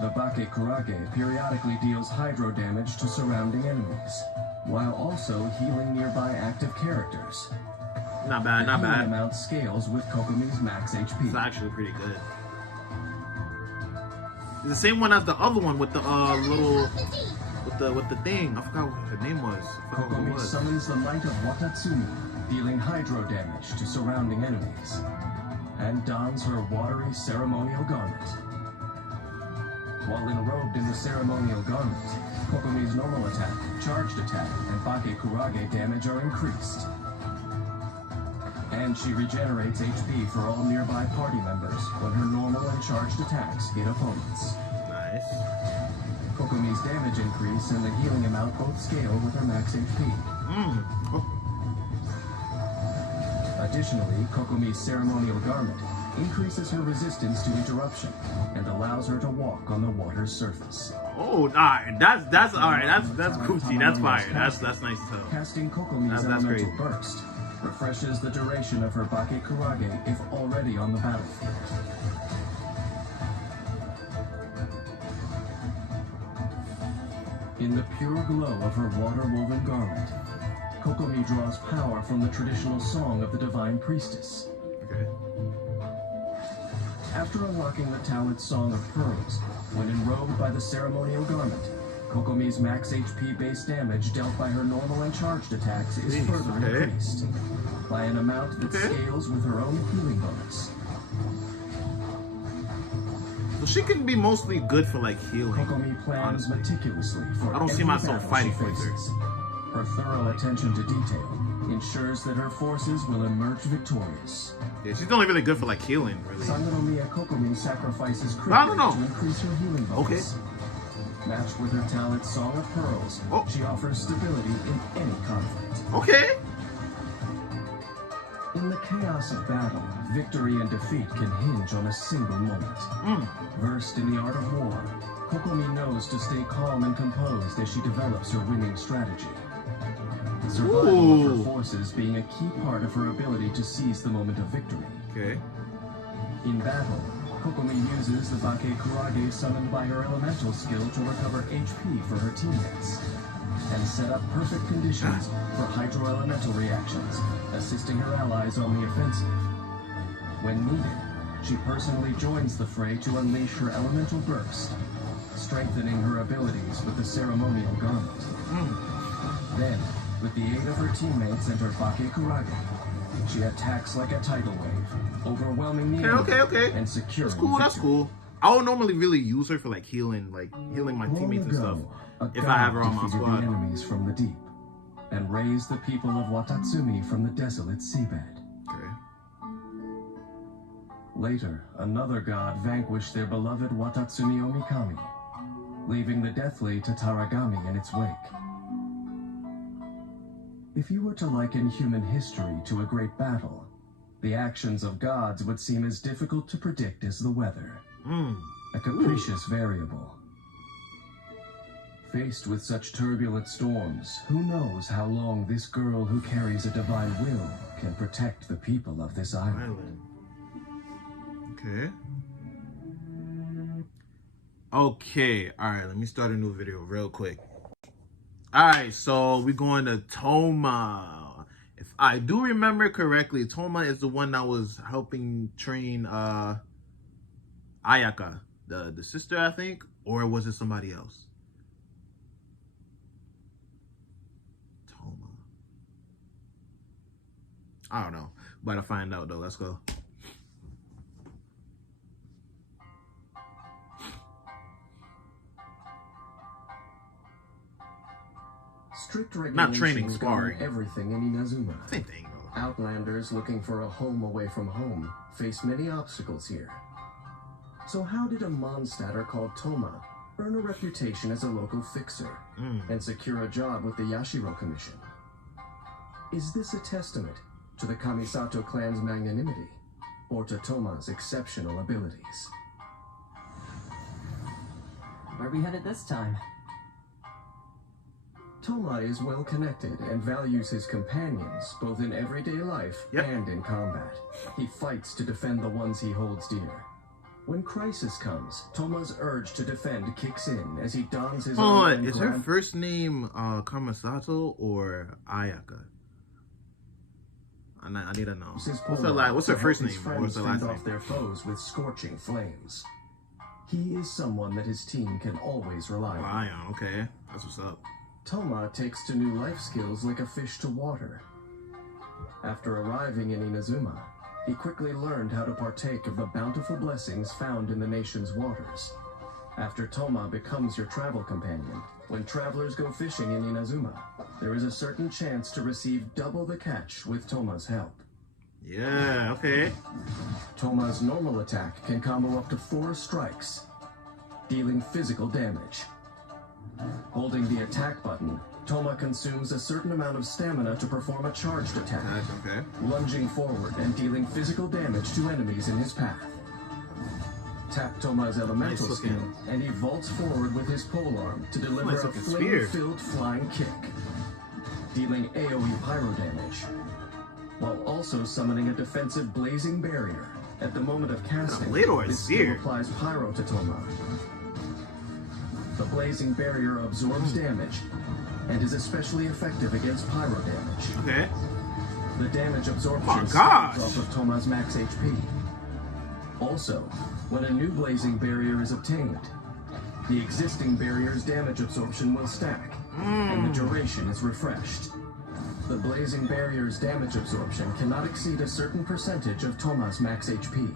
The Bake Kurage periodically deals hydro damage to surrounding enemies, while also healing nearby active characters. Not bad. The healing amount scales with Kokomi's max HP. It's actually pretty good. It's the same one as the other one with the with the thing. I forgot what her name was. Kokomi summons the light of Watatsumi, dealing hydro damage to surrounding enemies, and dons her watery ceremonial garment. While enrobed in the ceremonial garment, Kokomi's normal attack, charged attack, and Bake Kurage damage are increased. And she regenerates HP for all nearby party members when her normal and charged attacks hit opponents. Nice. Kokomi's damage increase and the healing amount both scale with her max HP. Additionally, Kokomi's ceremonial garment increases her resistance to interruption and allows her to walk on the water's surface. Oh, alright, that's alright. That's Gucci. That's fire. That's nice as hell. Casting Kokomi's elemental burst refreshes the duration of her Bake Kurage if already on the battlefield. In the pure glow of her water-woven garment, Kokomi draws power from the traditional song of the Divine Priestess. Okay. After unlocking the talent Song of Pearls, when enrobed by the ceremonial garment, Kokomi's max HP base damage dealt by her normal and charged attacks is further increased by an amount that scales with her own healing bonus. So she can be mostly good for like healing. Kokomi plans meticulously for I don't see myself fighting with her. Her thorough attention to detail ensures that her forces will emerge victorious. Yeah, she's only really good for like healing, really. Sangonomiya Kokomi sacrifices I don't know. to increase her healing bonus. Matched with her talent Song of Pearls, she offers stability in any conflict. Okay. In the chaos of battle, victory and defeat can hinge on a single moment. Versed in the art of war, Kokomi knows to stay calm and composed as she develops her winning strategy. Survival of her forces being a key part of her ability to seize the moment of victory. Okay. In battle, Kokomi uses the Bake Kurage summoned by her elemental skill to recover HP for her teammates, and set up perfect conditions for hydro-elemental reactions, assisting her allies on the offensive. When needed, she personally joins the fray to unleash her elemental burst, strengthening her abilities with the ceremonial garment. Then, with the aid of her teammates and her Bake Kurage, she attacks like a tidal wave, overwhelming the enemy and securing victory. That's cool. I would normally really use her for like healing my teammates and stuff. If I have her on my squad. The enemies from the deep, and raised the people of Watatsumi from the desolate seabed. Okay. Later, another god vanquished their beloved Watatsumi Omikami, leaving the deathly Tataragami in its wake. If you were to liken human history to a great battle, the actions of gods would seem as difficult to predict as the weather. A capricious variable. Faced with such turbulent storms, who knows how long this girl who carries a divine will can protect the people of this island. Okay. Okay, alright, let me start a new video real quick. Alright, so we're going to Thoma. If I do remember correctly, Thoma is the one that was helping train Ayaka, the sister, I think, or was it somebody else? Thoma. I don't know. About to find out though. Let's go. Strict regulations Not training, sparring. Everything in Inazuma. Same thing, though. Outlanders looking for a home away from home face many obstacles here. So how did a Mondstatter called Thoma earn a reputation as a local fixer and secure a job with the Yashiro Commission? Is this a testament to the Kamisato clan's magnanimity or to Thoma's exceptional abilities? Where are we headed this time? Thoma is well connected and values his companions both in everyday life and in combat. He fights to defend the ones he holds dear. When crisis comes, Thoma's urge to defend kicks in as he dons his own. Is her first name Kamisato or Ayaka? I need to know. What's her first name? What's her last name? Off their foes with scorching flames. He is someone that his team can always rely on. Okay, that's what's up. Thoma takes to new life skills like a fish to water. After arriving in Inazuma, he quickly learned how to partake of the bountiful blessings found in the nation's waters. After Thoma becomes your travel companion, when travelers go fishing in Inazuma, there is a certain chance to receive double the catch with Thoma's help. Yeah, okay. Thoma's normal attack can combo up to 4 strikes, dealing physical damage. Holding the attack button, Thoma consumes a certain amount of stamina to perform a charged attack, lunging forward and dealing physical damage to enemies in his path. Tap Thoma's elemental skill, and he vaults forward with his polearm to deliver a flame-filled flying kick, dealing AoE pyro damage, while also summoning a defensive blazing barrier. At the moment of casting, this skill applies pyro to Thoma. The blazing barrier absorbs damage and is especially effective against pyro damage. Okay. The damage absorption gosh. scales off of Thoma's max HP. Also, when a new blazing barrier is obtained, the existing barrier's damage absorption will stack, and the duration is refreshed. The blazing barrier's damage absorption cannot exceed a certain percentage of Thoma's max HP.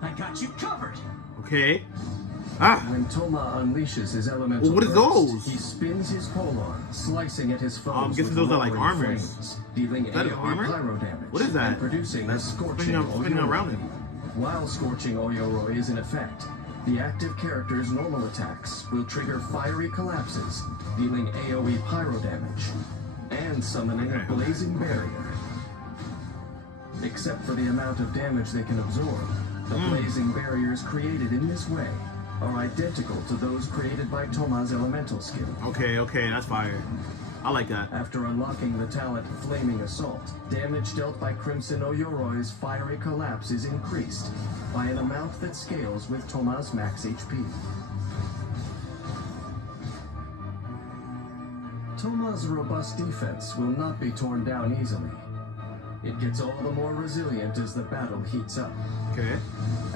I got you covered. Okay. When Thoma unleashes his elemental what are burst, those? he spins his polearm, slicing at his foes I'm guessing with those are like lowering armors. flames, dealing Is that an AoE armor? pyro damage. What is that? And producing a That's scorching spinning around him. While scorching Oyoroi is in effect, the active character's normal attacks will trigger fiery collapses, dealing AoE pyro damage, and summoning a blazing barrier. Except for the amount of damage they can absorb, the blazing barriers created in this way are identical to those created by Thoma's elemental skill. Okay, that's fire. I like that. After unlocking the talent Flaming Assault, damage dealt by Crimson Oyoroi's fiery collapse is increased by an amount that scales with Thoma's max HP. Thoma's robust defense will not be torn down easily. It gets all the more resilient as the battle heats up. Okay.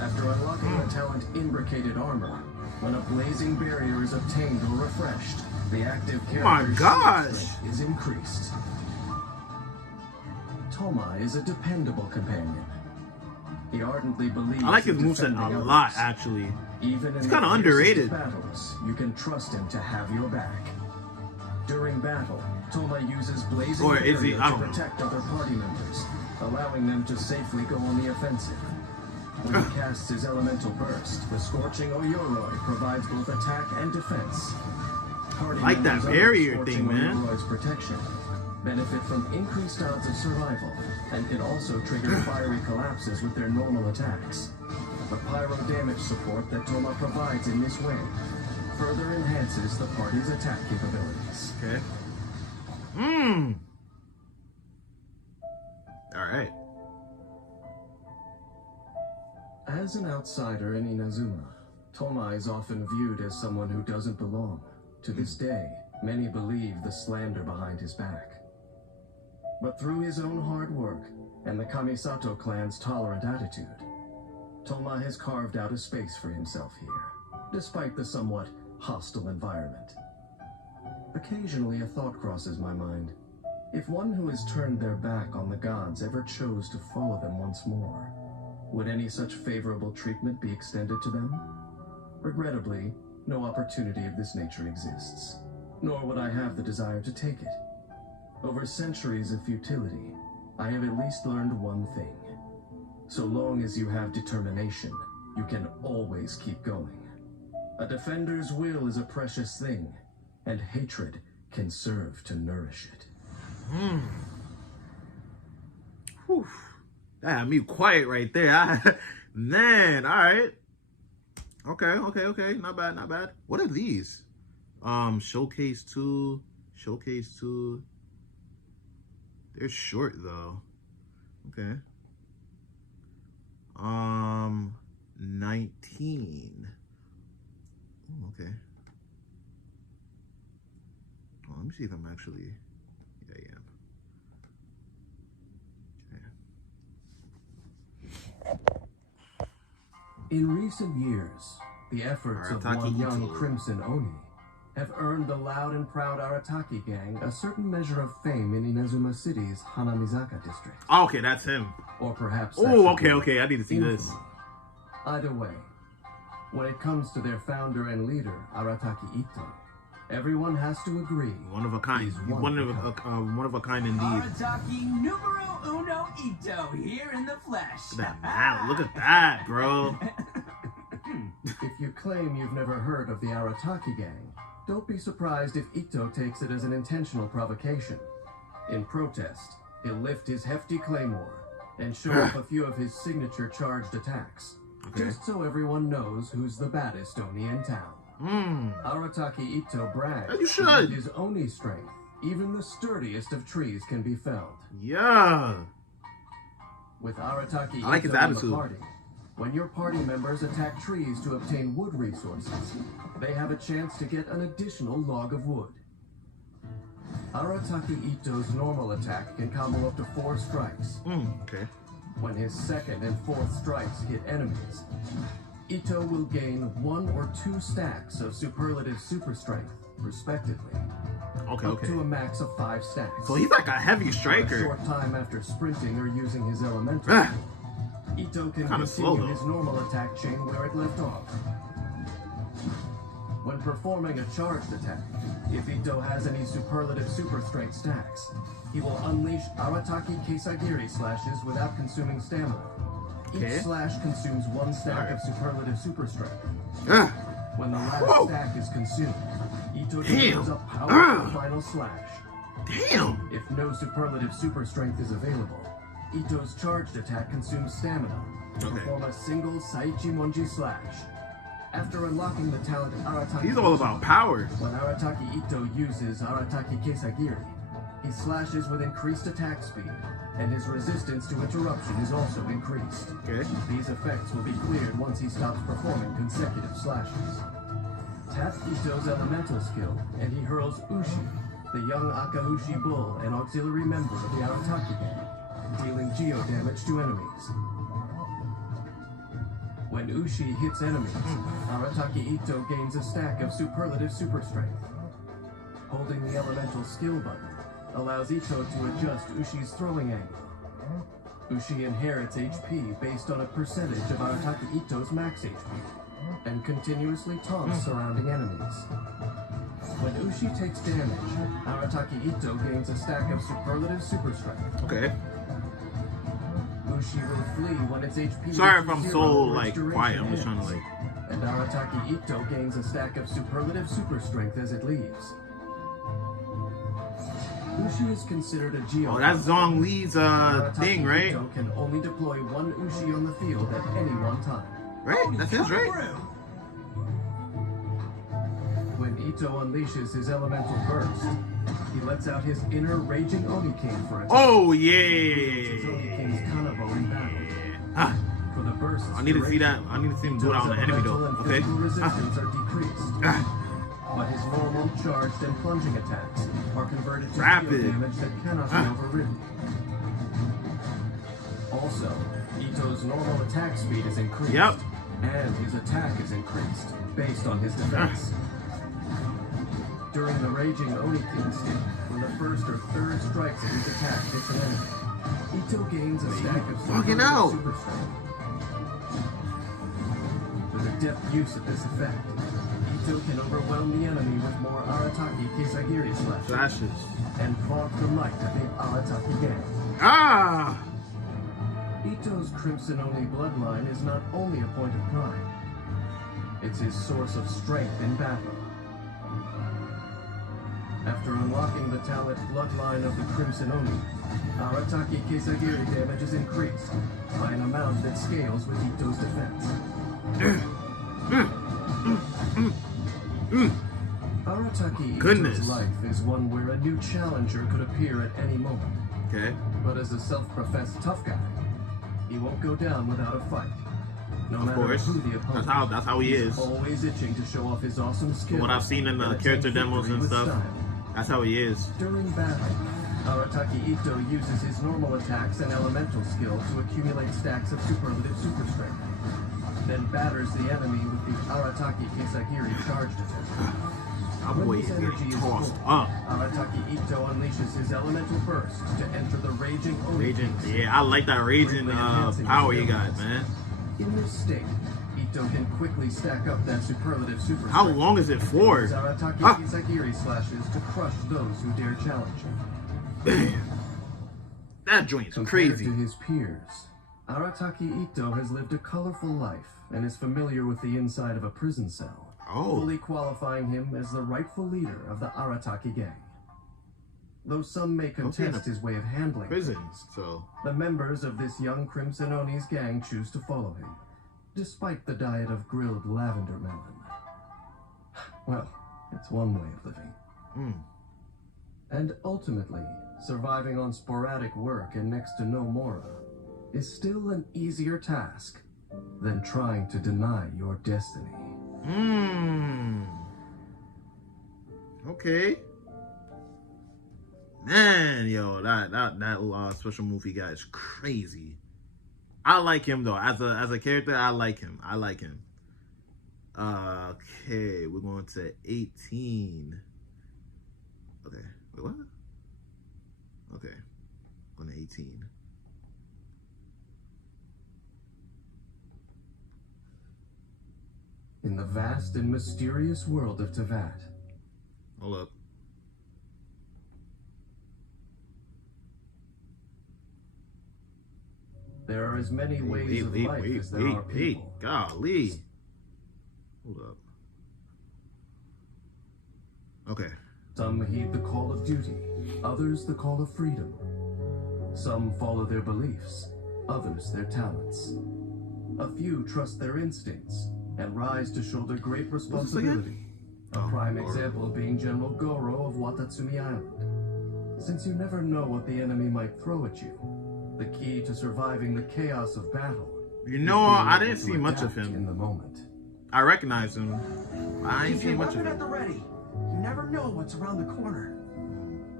After unlocking the talent Imbricated Armor, when a blazing barrier is obtained or refreshed, the active character's shield strength is increased. Thoma is a dependable companion. He ardently believes I like his in moveset defending a lot, others. actually. Even in It's the kinda fiercest underrated. battles, you can trust him to have your back. During battle, Thoma uses blazing Or is he? barrier I to don't know. protect other party members, allowing them to safely go on the offensive. When he casts his elemental burst, the scorching Oyoroi provides both attack and defense. Party Like that members under barrier scorching thing, man. Oyoroi's protection benefit from increased odds of survival and can also trigger fiery collapses with their normal attacks. The pyro damage support that Thoma provides in this way further enhances the party's attack capabilities. Okay. Alright. As an outsider in Inazuma, Thoma is often viewed as someone who doesn't belong. To this day, many believe the slander behind his back. But through his own hard work and the Kamisato clan's tolerant attitude, Thoma has carved out a space for himself here, despite the somewhat hostile environment. Occasionally a thought crosses my mind. If one who has turned their back on the gods ever chose to follow them once more, would any such favorable treatment be extended to them? Regrettably, no opportunity of this nature exists, nor would I have the desire to take it. Over centuries of futility, I have at least learned one thing. So long as you have determination, you can always keep going. A defender's will is a precious thing, and hatred can serve to nourish it. Whew. That had me quiet right there. Man, alright. Okay. Not bad. What are these? Showcase 2. They're short though. Okay. 19. Oh, okay. Oh, let me see if I'm actually. Yeah, I am. Okay. In recent years, the efforts of Arataki one young Itto. Crimson Oni have earned the loud and proud Arataki gang a certain measure of fame in Inazuma City's Hanamizaka district. Oh, okay, that's him. Or perhaps that Oh, should be okay. I need to see this. infamy. Either way, when it comes to their founder and leader, Arataki Itto, everyone has to agree. One of a kind. he's One of a kind indeed. Arataki numero uno Itto here in the flesh. Look at that, bro. If you claim you've never heard of the Arataki gang, don't be surprised if Itto takes it as an intentional provocation. In protest, he'll lift his hefty claymore and show off a few of his signature charged attacks, just so everyone knows who's the baddest Oni in town. Arataki Itto brags As you should. that with his Oni strength, even the sturdiest of trees can be felled. Yeah. With Arataki I like his Itto in the attitude. party, When your party members attack trees to obtain wood resources, they have a chance to get an additional log of wood. Arataki Itto's normal attack can combo up to 4 strikes. Okay. When his second and fourth strikes hit enemies, Itto will gain 1 or 2 stacks of superlative super strength, respectively. Okay, up to a max of 5 stacks. So he's like a heavy For striker. a short time after sprinting or using his elemental, Itto can continue his normal attack chain where it left off. When performing a charged attack, if Itto has any superlative super strength stacks, he will unleash Arataki Kesagiri slashes without consuming stamina. Each slash consumes 1 stack of superlative super strength. When the last stack is consumed, Itto delivers a powerful final slash. Damn! If no superlative super strength is available, Itto's charged attack consumes stamina to perform a single Saichi Monji slash. After unlocking the talent Arataki, he's all about power. When Arataki Itto uses Arataki Kesagiri, he slashes with increased attack speed, and his resistance to interruption is also increased. These effects will be cleared once he stops performing consecutive slashes. Tap Itto's elemental skill, and he hurls Ushi, the young Akaushi bull and auxiliary member of the Arataki gang, dealing geo damage to enemies. When Ushi hits enemies, Arataki Itto gains a stack of superlative super strength. Holding the elemental skill button allows Itto to adjust Ushi's throwing angle. Ushi inherits HP based on a percentage of Arataki Itto's max HP, and continuously taunts surrounding enemies. When Ushi takes damage, Arataki Itto gains a stack of superlative super strength. Ushi will flee when its HP. Sorry if I'm so like quiet. I'm just trying to like. And Arataki Itto gains a stack of superlative super strength as it leaves. Ushi is considered a geo. Oh, that's Zhong Li's thing, right? Itto can only deploy 1 Ushi on the field at any one time. Right? That's his, right? When Itto unleashes his elemental burst, he lets out his inner raging Oni King for attack. Oh yeah! His Oni King's Kanabo in battle. For the burst, I need to see that. I need to see him do it on the enemy though. Okay. Resistance are decreased. But his normal, charged, and plunging attacks are converted to rapid damage that cannot be overridden. Also, Itto's normal attack speed is increased, and his attack is increased based on his defense. During the Raging Oni King skill, when the first or third strikes of his attack hits an enemy, Itto gains a stack of super strength. With adept use of this effect, Itto can overwhelm the enemy with more Arataki Kesagiri slashes and fog the might of the Arataki gang. Itto's Crimson Oni bloodline is not only a point of pride, it's his source of strength in battle. After unlocking the talent Bloodline of the Crimson Oni, Arataki Kesagiri damage is increased by an amount that scales with Itto's defense. Arataki Itto's life is one where a new challenger could appear at any moment. But as a self-professed tough guy, he won't go down without a fight. No matter who the opponent, that's how he is. Always itching to show off his awesome skills. What I've seen in the character demos and stuff, that's how he is. During battle, Arataki Itto uses his normal attacks and elemental skill to accumulate stacks of superlative super strength, then batters the enemy with the Arataki Kesagiri charged attack. When his energy is full, Arataki Itto unleashes his elemental burst to enter the Raging Oni King. Yeah, I like that Raging power you got, man. In this state, Itto can quickly stack up that superlative super strength. How long is it for? Arataki Kesagiri slashes to crush those who dare challenge him. That joint's crazy. Compared to his peers, Arataki Itto has lived a colorful life and is familiar with the inside of a prison cell, fully qualifying him as the rightful leader of the Arataki gang. Though some may contest his way of handling prisons, the members of this young Crimson Oni's gang choose to follow him, despite the diet of grilled lavender melon. Well, it's one way of living. And ultimately, surviving on sporadic work and next to no mora is still an easier task than trying to deny your destiny. Okay. Man, yo, that special movie guy is crazy. I like him though. As a character, I like him. Okay, we're going to 18. Okay, wait, what? Okay, going to 18. In the vast and mysterious world of Teyvat. Hold up. There are as many ways of life as there are people. Golly. Hold up. Okay. Some heed the call of duty, others the call of freedom. Some follow their beliefs, others their talents. A few trust their instincts and rise to shoulder great responsibility. A prime example being General Gorou of Watatsumi Island. Since you never know what the enemy might throw at you, the key to surviving the chaos of battle. You know, I didn't see much of him in the moment. I recognize him. I ain't seen much of him. At the ready. You never know what's around the corner.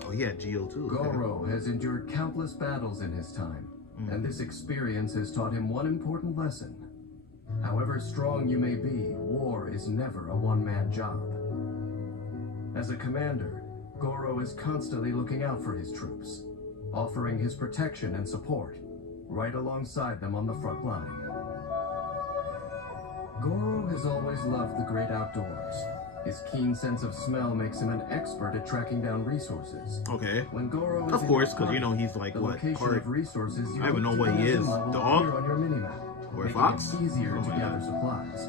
Oh yeah, Geo too. Gorou has endured countless battles in his time, and this experience has taught him one important lesson. However strong you may be, war is never a one-man job. As a commander, Gorou is constantly looking out for his troops, offering his protection and support, right alongside them on the front line. Gorou has always loved the great outdoors. His keen sense of smell makes him an expert at tracking down resources. Okay. When Gorou is of course, because you know he's like what? Of resources I don't even know what he is. Dog? On your minimap, or fox? It easier to gather supplies.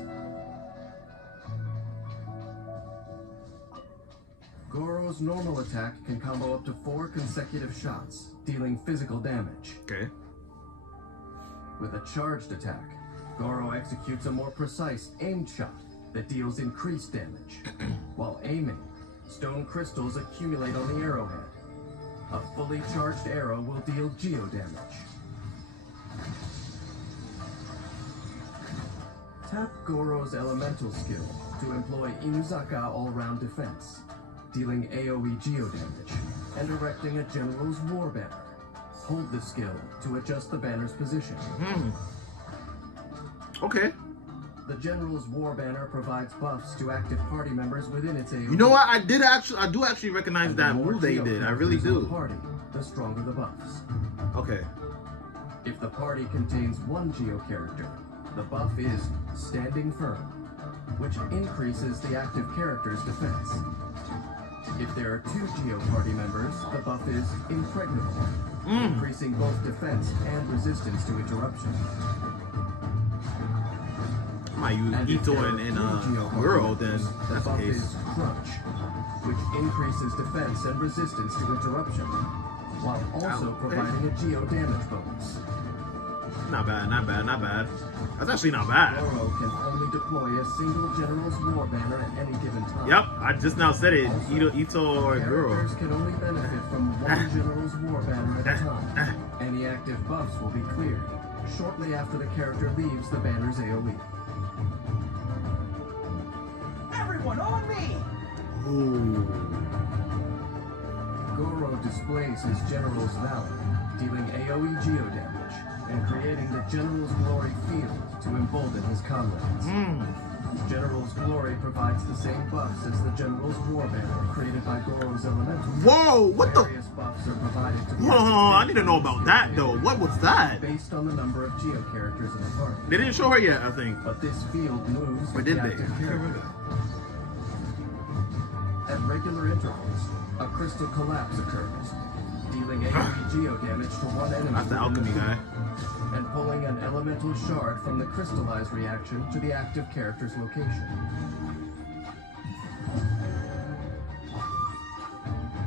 Gorou's normal attack can combo up to 4 consecutive shots, dealing physical damage. Okay. With a charged attack, Gorou executes a more precise aimed shot that deals increased damage. While aiming, stone crystals accumulate on the arrowhead. A fully charged arrow will deal geo damage. Tap Gorou's elemental skill to employ Inuzaka all-round defense, dealing AoE geo damage, and erecting a general's war banner. Hold the skill to adjust the banner's position. Okay. The General's War Banner provides buffs to active party members within its AoE. You know what? I do actually recognize that move they did. I really do. Party, the stronger the buffs. Okay. If the party contains one Geo character, the buff is Standing Firm, which increases the active character's defense. If there are 2 Geo party members, the buff is Impregnable, increasing both defense and resistance to interruption. I use Itto and Gorou, then that's the case. Is Crunch, which increases defense and resistance to interruption, while also providing a geo damage bonus. Not bad, not bad, not bad. That's actually not bad. Gorou can only deploy a single General's War Banner at any given time. Yep, I just now said it. Itto or Gorou. Characters can only benefit from one General's War Banner at a time. Any active buffs will be cleared shortly after the character leaves the banner's AoE. Everyone on me! Ooh. Gorou displays his General's Valor, dealing AoE geo damage, and creating the General's Glory field to embolden his comrades. General's Glory provides the same buffs as the General's War Banner created by Gorou's Elemental. Whoa, what the? Various buffs are provided to I need to know about that though. What was that? Based on the number of Geo characters in the party. They didn't show her yet, I think. But this field moves Or with did the they? active character. At regular intervals, a crystal collapse occurs, dealing AoE geo damage to one enemy. That's the alchemy guy. And pulling an elemental shard from the crystallized reaction to the active character's location.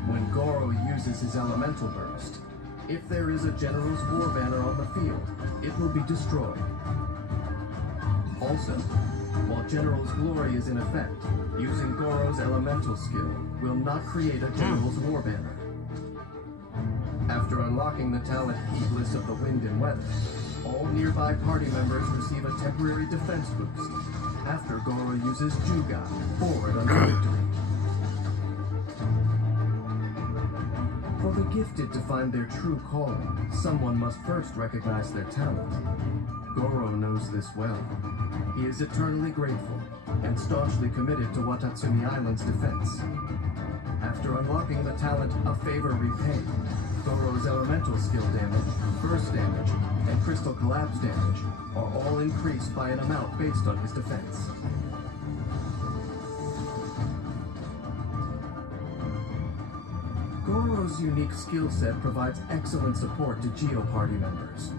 When Gorou uses his elemental burst, if there is a General's War Banner on the field, it will be destroyed. Also, while General's Glory is in effect, using Gorou's elemental skill will not create a General's War Banner. After unlocking the talent Heedless of the Wind and Weather, All nearby party members receive a temporary defense boost after Gorou uses Juga forward under victory. For the gifted to find their true calling, someone must first recognize their talent. Gorou knows this well. He is eternally grateful and staunchly committed to Watatsumi Island's defense. After unlocking the talent A Favor Repaid, Gorou's elemental skill damage, burst damage, and crystal collapse damage are all increased by an amount based on his defense. Gorou's unique skill set provides excellent support to Geo party members.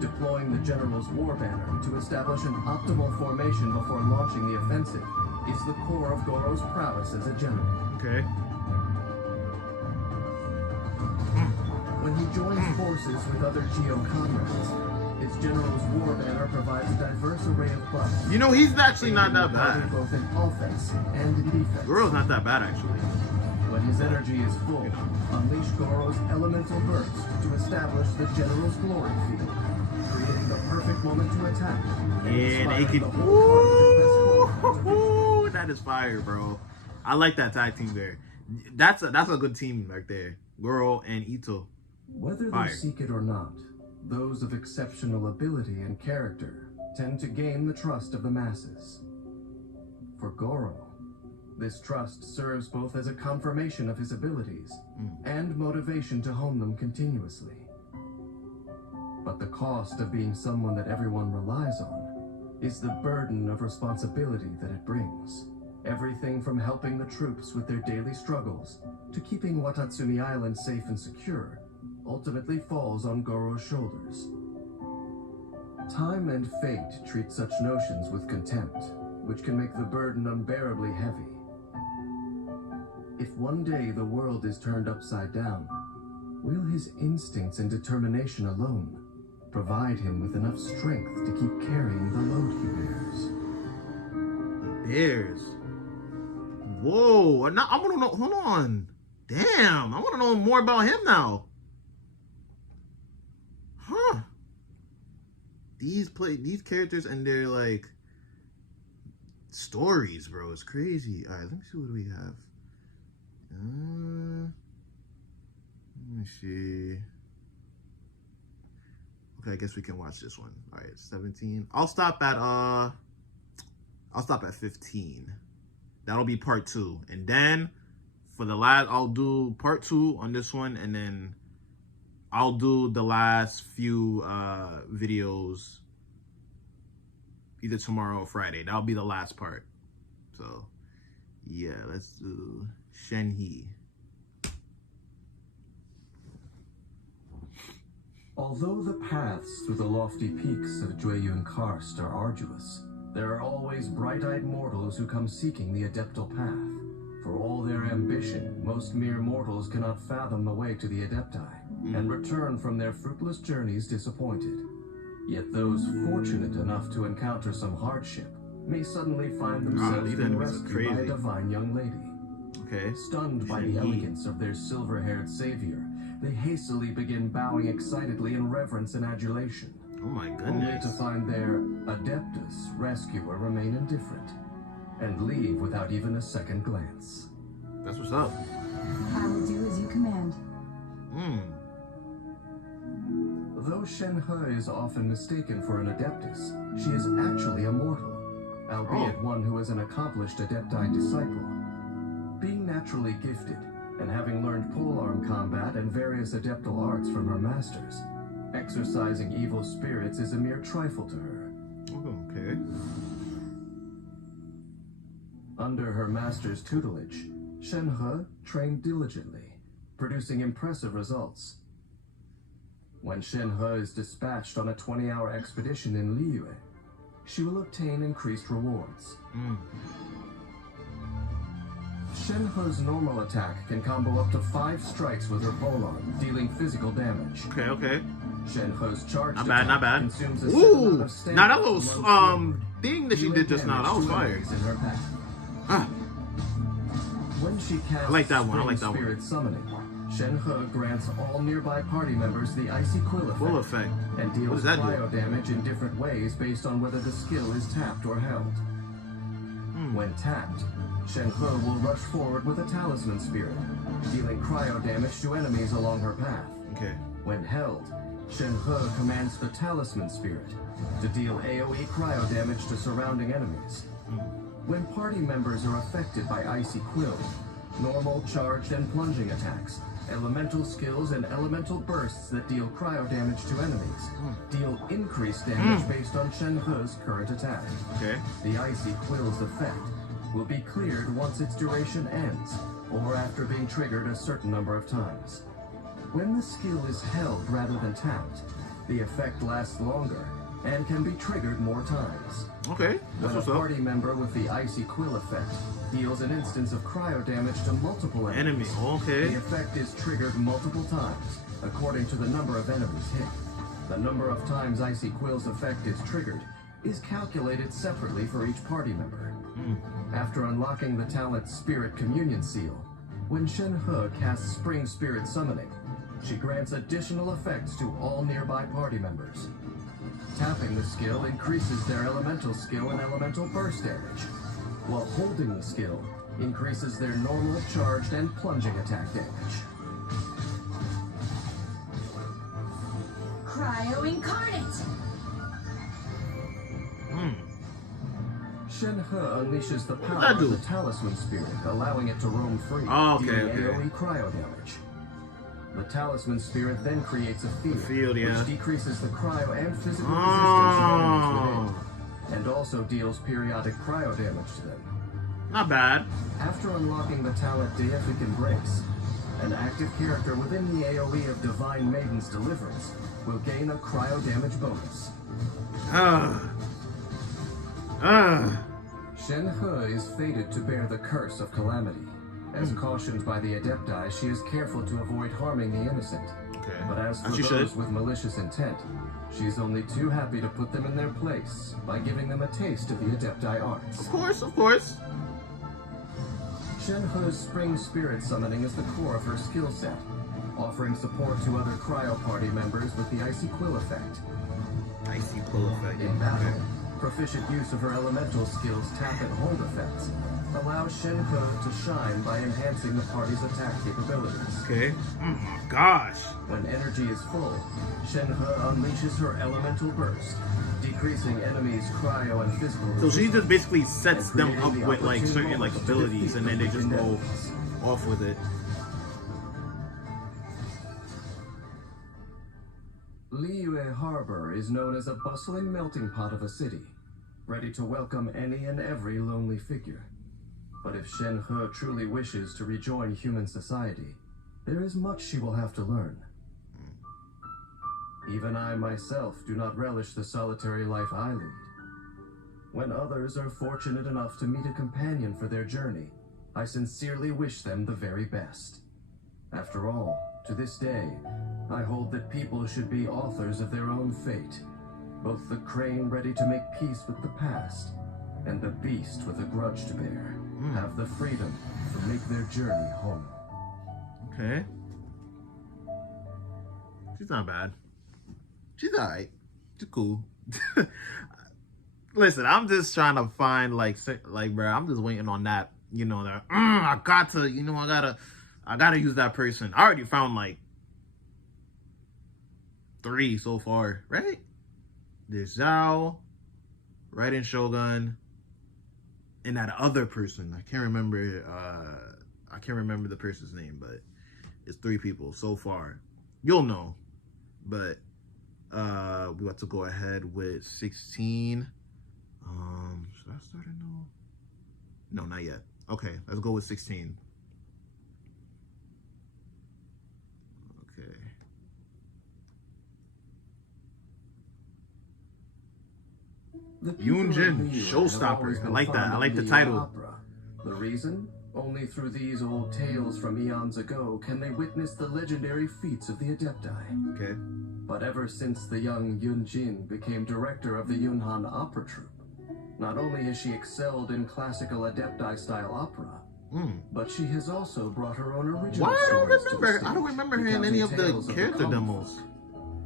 Deploying the General's War Banner to establish an optimal formation before launching the offensive is the core of Gorou's prowess as a general. Okay. When he joins forces with other Geo comrades, his General's War Banner provides a diverse array of buffs. You know, he's actually not that bad. Both in offense and in defense. Gorou's not that bad, actually. When his energy is full, unleash Gorou's elemental burst to establish the General's glory field, creating the perfect moment to attack. And it can. Ooh, that is fire, bro. I like that tag team there. That's a good team right there. Gorou and Itto. Whether they seek it or not, those of exceptional ability and character tend to gain the trust of the masses. For Gorou, this trust serves both as a confirmation of his abilities and motivation to hone them continuously. But the cost of being someone that everyone relies on is the burden of responsibility that it brings. Everything from helping the troops with their daily struggles to keeping Watatsumi Island safe and secure ultimately falls on Gorou's shoulders. Time and fate treat such notions with contempt, which can make the burden unbearably heavy. If one day the world is turned upside down, will his instincts and determination alone provide him with enough strength to keep carrying the load he bears? Whoa, I want to know, hold on. Damn, I want to know more about him now. Huh. These characters and their, like, stories, bro, it's crazy. All right, let me see what we have. Let me see. Okay, I guess we can watch this one. All right, 17. I'll stop at 15. That'll be part 2. And then for the last, I'll do part 2 on this one, and then I'll do the last few videos either tomorrow or Friday. That'll be the last part. So yeah, let's do Shenhe. Although the paths through the lofty peaks of Jueyun Karst are arduous, there are always bright-eyed mortals who come seeking the Adeptal path. For all their ambition, most mere mortals cannot fathom the way to the Adepti, and return from their fruitless journeys disappointed. Yet those fortunate enough to encounter some hardship may suddenly find themselves being rescued by a divine young lady. Okay. Stunned by the elegance of their silver-haired savior, they hastily begin bowing excitedly in reverence and adulation. Oh my goodness. Only to find their Adeptus rescuer remain indifferent and leave without even a second glance. That's what's up. I will do as you command. Though Shenhe is often mistaken for an Adeptus, she is actually a mortal, albeit one who is an accomplished Adepti disciple. Being naturally gifted, and having learned polearm combat and various Adeptal arts from her masters, exorcising evil spirits is a mere trifle to her. Okay. Under her master's tutelage, Shenhe trained diligently, producing impressive results. When Shenhe is dispatched on a 20-hour expedition in Liyue, she will obtain increased rewards. Shenhe's normal attack can combo up to 5 strikes with her polearm, dealing physical damage. Okay. Shenhe's charge not bad. consumes a Ooh, now that little thing that she did just now, that was fire. When she casts I like that one. Spirit Summoning, Shenhe grants all nearby party members the Icy Quill effect, and deals cryo damage in different ways based on whether the skill is tapped or held. When tapped, Shenhe will rush forward with a Talisman Spirit, dealing cryo damage to enemies along her path. Okay. When held, Shenhe commands the Talisman Spirit to deal AoE cryo damage to surrounding enemies. When party members are affected by Icy Quill, normal, charged, and plunging attacks, elemental skills, and elemental bursts that deal cryo damage to enemies deal increased damage based on Shenhe's current attack. Okay. The Icy Quill's effect will be cleared once its duration ends, or after being triggered a certain number of times. When the skill is held rather than tapped, the effect lasts longer and can be triggered more times. Okay, that's when a party member with the Icy Quill effect deals an instance of cryo damage to multiple enemies, okay, the effect is triggered multiple times, according to the number of enemies hit. The number of times Icy Quill's effect is triggered is calculated separately for each party member. After unlocking the talent Spirit Communion Seal, when Shenhe casts Spring Spirit Summoning, she grants additional effects to all nearby party members. Tapping the skill increases their elemental skill and elemental burst damage, while holding the skill increases their normal, charged, and plunging attack damage. Cryo Incarnate! Shenhe unleashes the power of the Talisman Spirit, allowing it to roam free, dealing AoE cryo damage. The Talisman Spirit then creates a field, which decreases the cryo and physical resistance of enemies within, and also deals periodic cryo damage to them. Not bad. After unlocking the talent Deific Embrace, an active character within the AoE of Divine Maiden's Deliverance will gain a cryo damage bonus. Shenhe is fated to bear the curse of calamity. As cautioned by the Adepti, she is careful to avoid harming the innocent. Okay. But as for those with malicious intent, she's only too happy to put them in their place by giving them a taste of the Adepti arts. Of course, of course. Shenhe's Spring Spirit Summoning is the core of her skill set, offering support to other cryo party members with the Icy Quill effect. Icy Quill effect. In battle, proficient use of her elemental skills tap and hold effects allows Shenhe to shine by enhancing the party's attack capabilities. Okay. Oh my gosh. When energy is full, Shenhe unleashes her elemental burst, decreasing enemies' cryo and physical resistance. So she just basically sets them up with like certain like abilities, and then they just go off with it. Liyue Harbor is known as a bustling melting pot of a city, ready to welcome any and every lonely figure. But if Shenhe truly wishes to rejoin human society, there is much she will have to learn. Even I myself do not relish the solitary life I lead. When others are fortunate enough to meet a companion for their journey, I sincerely wish them the very best. After all, to this day, I hold that people should be authors of their own fate. Both the crane ready to make peace with the past, and the beast with a grudge to bear, have the freedom to make their journey home. Okay. She's not bad. She's alright. She's cool. Listen, I'm just trying to find like, bro, I'm just waiting on that, you know, that, I got to, you know, I gotta use that person. I already found like 3 so far, right? There's Zhao, Raiden Shogun, and that other person. I can't remember the person's name, but it's 3 people so far. You'll know. But we got to go ahead with 16. Should I start it now? No, not yet. Okay, let's go with 16. Okay. Yunjin, Showstopper. I like that. I like the title. Opera. The reason? Only through these old tales from eons ago can they witness the legendary feats of the Adepti. Okay. But ever since the young Yunjin became director of the Yunhan Opera Troupe, not only has she excelled in classical Adepti-style opera, But she has also brought her own original Why I stories to the don't stage, remember her in any of the recounting tales character common demos. folk.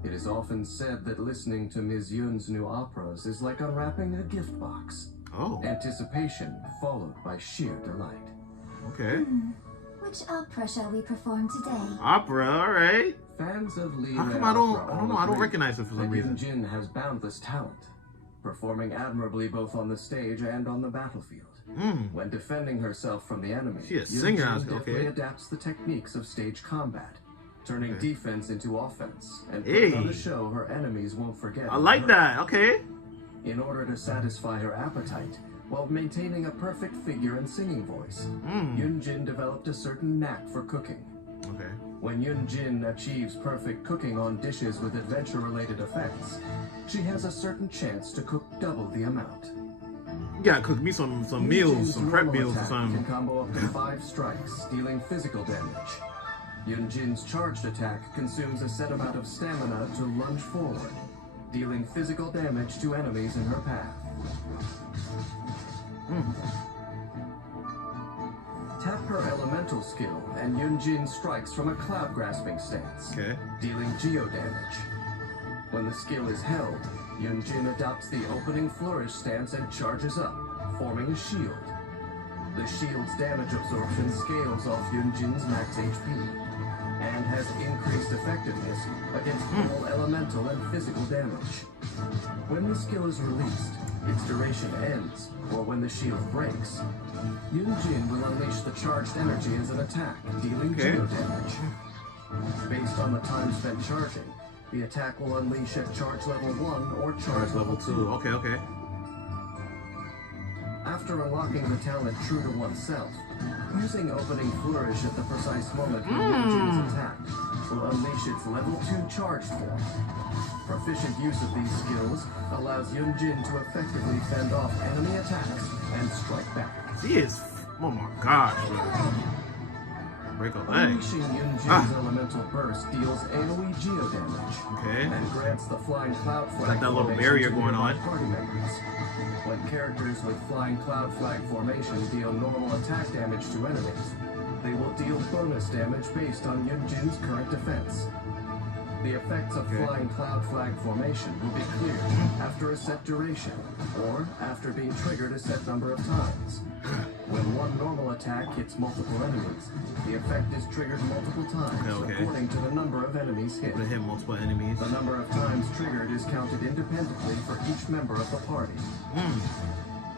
It is often said that listening to Ms. Yun's new operas is like unwrapping a gift box. Oh. Anticipation followed by sheer delight. Okay. Which opera shall we perform today? Opera, alright. Fans of Lee How come Opera I don't know, I don't agree recognize it for some that reason. Yun-jin has boundless talent, performing admirably both on the stage and on the battlefield. When defending herself from the enemy, She a singer, Yun-jin okay. deftly adapts the techniques of stage combat, turning defense into offense, and Hey. putting on a show her enemies won't forget. I like that, okay. In order to satisfy her appetite, while maintaining a perfect figure and singing voice, Yun-jin developed a certain knack for cooking. Okay. When Yun-jin achieves perfect cooking on dishes with adventure-related effects, she has a certain chance to cook double the amount. You gotta cook me some meals, Yun-jin's some prep normal meals or attack something. can combo up to 5 strikes, dealing physical damage. Yun-jin's charged attack consumes a set amount of stamina to lunge forward, dealing physical damage to enemies in her path. Tap her elemental skill, and Yun-jin strikes from a cloud-grasping stance, Okay. dealing geo damage. When the skill is held, Yun-jin adopts the opening flourish stance and charges up, forming a shield. The shield's damage absorption scales off Yun-jin's max HP, and has increased effectiveness against all elemental and physical damage. When the skill is released, its duration ends, or when the shield breaks, Yun-jin will unleash the charged energy as an attack, dealing geo damage. Based on the time spent charging, the attack will unleash at charge level 1 or charge level 2. Okay. After unlocking the talent True to Oneself, using opening flourish at the precise moment when Yun-jin is attacked will unleash its level 2 charged form. Proficient use of these skills allows Yun-jin to effectively fend off enemy attacks and strike back. She is, oh my gosh. Break a leg. Unleashing Yun-jin's elemental burst deals AoE geo damage. Okay. And grants the flying cloud flag Got that little formation barrier to going nearby on. Party members. When characters with flying cloud flag formation deal normal attack damage to enemies, they will deal bonus damage based on Yun-jin's current defense. The effects of flying cloud flag formation will be cleared after a set duration, or after being triggered a set number of times. When one normal attack hits multiple enemies, the effect is triggered multiple times according to the number of enemies hit. Hit multiple enemies. The number of times triggered is counted independently for each member of the party.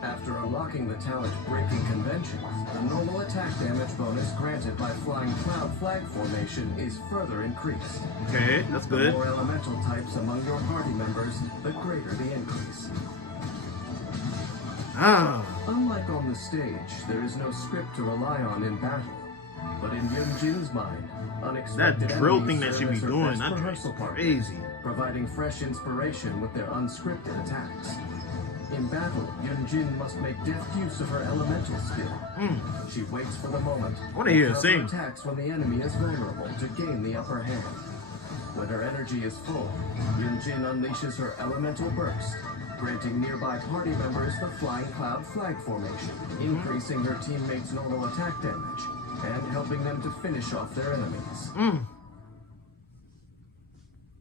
After unlocking the talent Breaking Conventions, the normal attack damage bonus granted by flying cloud flag formation is further increased. Okay, that's The good. more elemental types among your party members, the greater the increase. Unlike on the stage, there is no script to rely on in battle. But in Yun-jin's mind, unexpected That drill enemies thing that serve she be as her doing, best that rehearsal drive's partner, crazy. providing fresh inspiration with their unscripted attacks. In battle, Yun-jin must make deft use of her elemental skill. She waits for the moment I wanna hear her and sing. attacks when the enemy is vulnerable to gain the upper hand. When her energy is full, Yun-jin unleashes her elemental burst, granting nearby party members the flying cloud flag formation, increasing her teammates' normal attack damage, and helping them to finish off their enemies.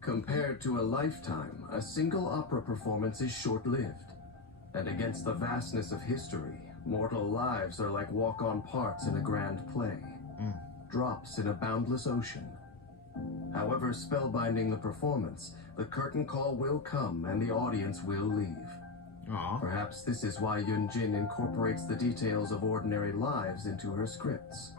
Compared to a lifetime, a single opera performance is short-lived. And against the vastness of history, mortal lives are like walk-on parts in a grand play, drops in a boundless ocean. However spellbinding the performance, the curtain call will come and the audience will leave. Perhaps this is why Yun-jin incorporates the details of ordinary lives into her scripts,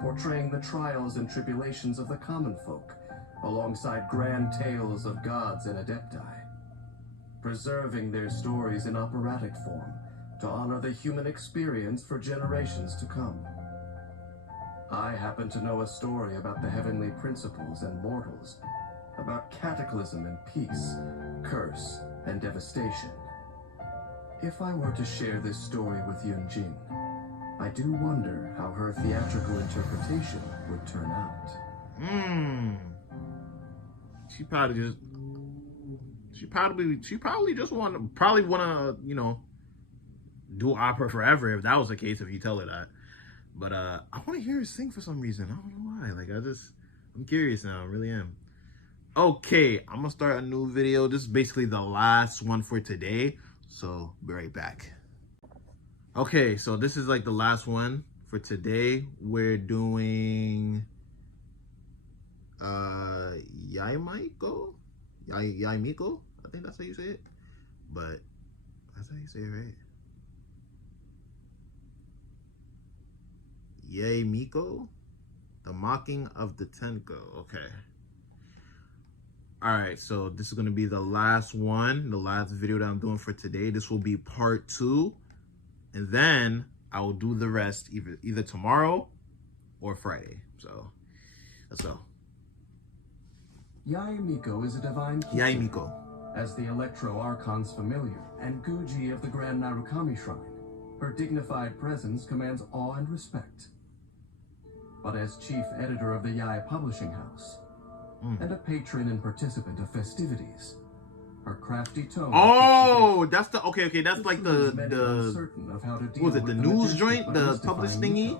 portraying the trials and tribulations of the common folk, alongside grand tales of gods and adepti, preserving their stories in operatic form to honor the human experience for generations to come. I happen to know a story about the heavenly principles and mortals, about cataclysm and peace, curse and devastation. If I were to share this story with Yun-jin, I do wonder how her theatrical interpretation would turn out. She probably just wanna, you know, do opera forever if that was the case, if you tell her that. But I want to hear her sing for some reason. I don't know why. Like, I'm curious now. I really am. Okay, I'm gonna start a new video. This is basically the last one for today, so be right back. Okay, so this is like the last one for today. We're doing Yae Miko? Yae Miko? I think that's how you say it. But that's how you say it, right? Yae Miko? The Mocking of the Tenko. Okay. Alright, so this is going to be the last one, the last video that I'm doing for today. This will be part 2. And then I will do the rest either tomorrow or Friday. So, let's go. Yae Miko is a divine keeper. Yae Miko. As the Electro Archon's familiar and Guji of the Grand Narukami Shrine, her dignified presence commands awe and respect. But as chief editor of the Yae Publishing House, and a patron and participant of festivities, her crafty tone. Oh, that's the okay. That's like the what was it, the news joint, the publish thingy,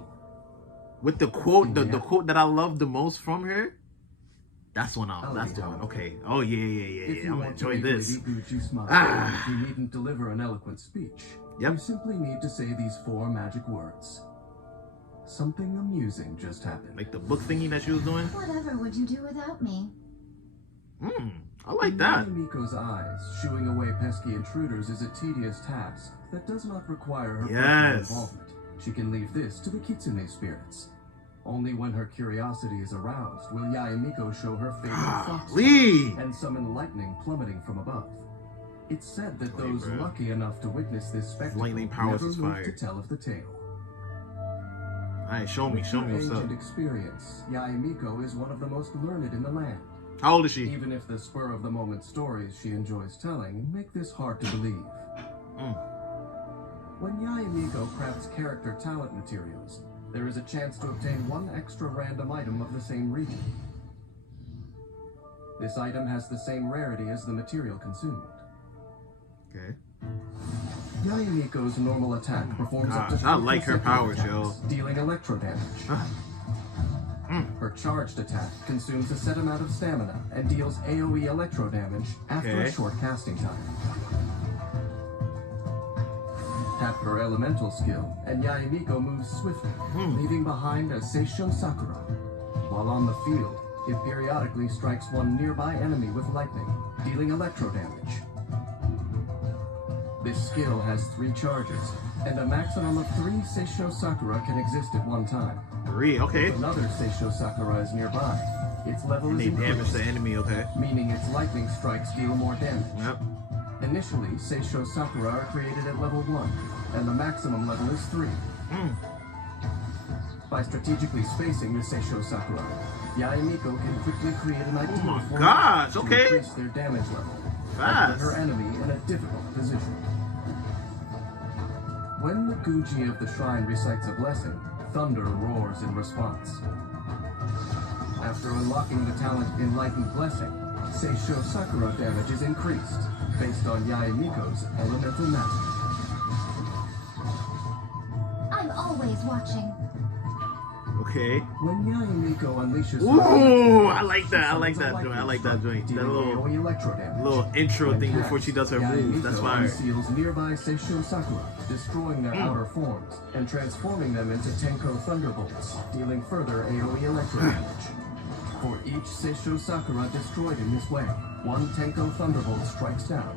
with the quote, the quote that I love the most from her. That's one. That's the one. Okay. Oh yeah. I'm gonna enjoy this. You needn't deliver an eloquent speech. Yep. You simply need to say these 4 magic words. Something amusing just happened. Like the book thingy that she was doing? Whatever would you do without me? I like that. In Miko's eyes, shooing away pesky intruders is a tedious task that does not require her personal involvement. She can leave this to the Kitsune spirits. Only when her curiosity is aroused will Yae Miko show her favorite fox and summon lightning plummeting from above. It's said that those lucky enough to witness this spectacle lightning powers never is live fire. to tell of the tale. Alright, show me what's up. Ancient experience, Yae Miko is one of the most learned in the land. How old is she? Even if the spur-of-the-moment stories she enjoys telling make this hard to believe. When Yae Miko crafts character talent materials, there is a chance to obtain 1 extra random item of the same region. This item has the same rarity as the material consumed. Okay. Yae Miko's normal attack performs up to 3 I like her powers, attacks, yo. dealing electro damage. Her charged attack consumes a set amount of stamina and deals AoE electro damage after a short casting time. Tap her elemental skill, and Yae Miko moves swiftly, leaving behind a Seisho Sakura. While on the field, it periodically strikes one nearby enemy with lightning, dealing electro damage. This skill has 3 charges, and a maximum of 3 Seisho Sakura can exist at one time. 3, okay. If another Seisho Sakura is nearby, its level is increased. They damage the enemy, okay. Meaning its lightning strikes deal more damage. Yep. Initially, Seisho Sakura are created at level 1, and the maximum level is 3. By strategically spacing the Seisho Sakura, Yae Miko can quickly create an ideal form to increase their damage level, and put her enemy in a difficult position. When the Guji of the shrine recites a blessing, thunder roars in response. After unlocking the talent Enlightened Blessing, Seisho Sakura damage is increased, based on Yae Miko's elemental magic. I'm always watching. Okay. When Yae Miko unleashes ooh, I like that. I like that joint. I like that joint. That little intro thing before she does her moves. That's fire. Seals nearby Seisho Sakura, destroying their outer forms and transforming them into Tenko Thunderbolts, dealing further AoE electro damage. For each Seisho Sakura destroyed in this way, 1 Tenko Thunderbolt strikes down.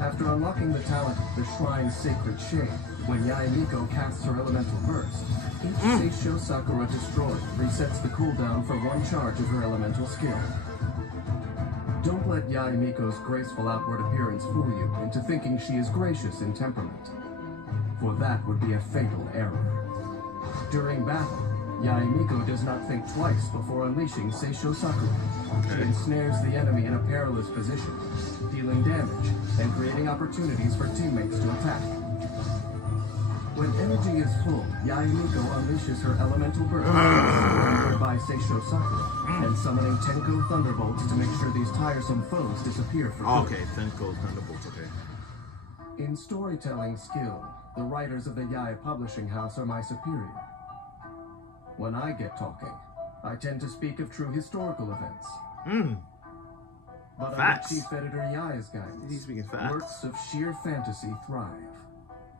After unlocking the talent, the Shrine's Sacred Shade, when Yae Miko casts her elemental burst, each Seisho Sakura destroyed resets the cooldown for 1 charge of her elemental skill. Don't let Yae Miko's graceful outward appearance fool you into thinking she is gracious in temperament, for that would be a fatal error. During battle, Yae Miko does not think twice before unleashing Seisho Sakura. She ensnares the enemy in a perilous position, dealing damage and creating opportunities for teammates to attack. When energy is full, Yae Miko unleashes her elemental burst, surrounded by Seisho Sakura, and summoning Tenko Thunderbolts to make sure these tiresome foes disappear for good. Okay, Tenko Thunderbolts, okay. In storytelling skill, the writers of the Yae publishing house are my superior. When I get talking, I tend to speak of true historical events. But Facts. under Chief Editor Yae's guidance, He's speaking facts. works of sheer fantasy thrive,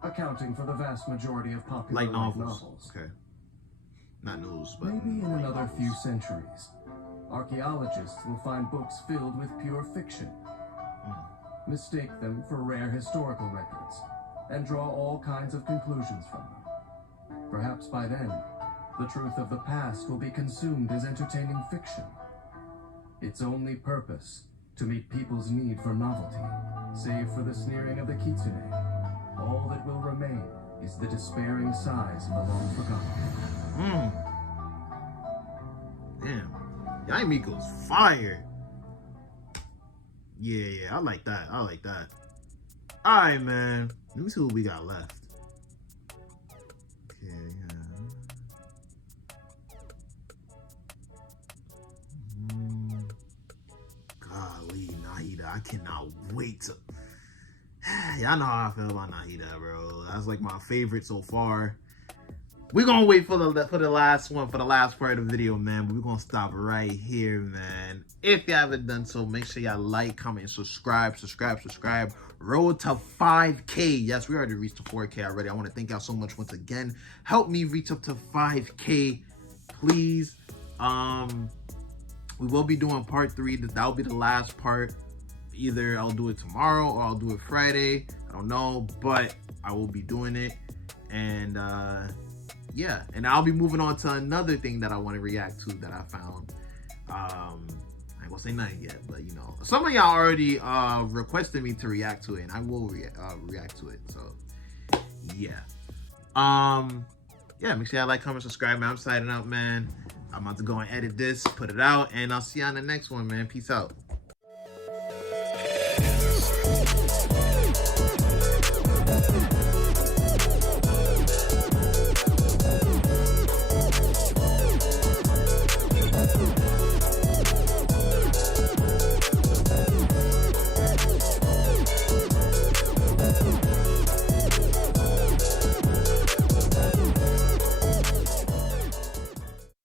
accounting for the vast majority of popular Like light novels. Okay. Not news, but Maybe in light another novels. few centuries, archaeologists will find books filled with pure fiction, mistake them for rare historical records, and draw all kinds of conclusions from them. Perhaps by then, the truth of the past will be consumed as entertaining fiction. Its only purpose, to meet people's need for novelty, save for the sneering of the kitsune. All that will remain is the despairing sighs of the long forgotten. Damn. Yae Miko's fire. Yeah, I like that. I like that. Alright, man. Let me see what we got left. Okay, golly, Nahida. I cannot wait to... Y'all know how I feel about Nahida, bro. That's like my favorite so far. We're gonna wait for the last one, for the last part of the video, man. But we're gonna stop right here, man. If you haven't done so, make sure y'all like, comment, and subscribe. Road to 5K. Yes, we already reached the 4K already. I want to thank y'all so much once again. Help me reach up to 5K, please. We will be doing part 3. That'll be the last part. Either I'll do it tomorrow or I'll do it Friday. I don't know, but I will be doing it. And yeah, and I'll be moving on to another thing that I want to react to that I found. I ain't gonna say nothing yet, but you know, some of y'all already requested me to react to it, and I will react to it. So yeah, yeah, make sure y'all like, comment, subscribe, man. I'm signing out, man. I'm about to go and edit this, put it out, and I'll see you on the next one, man. Peace out. Thank you.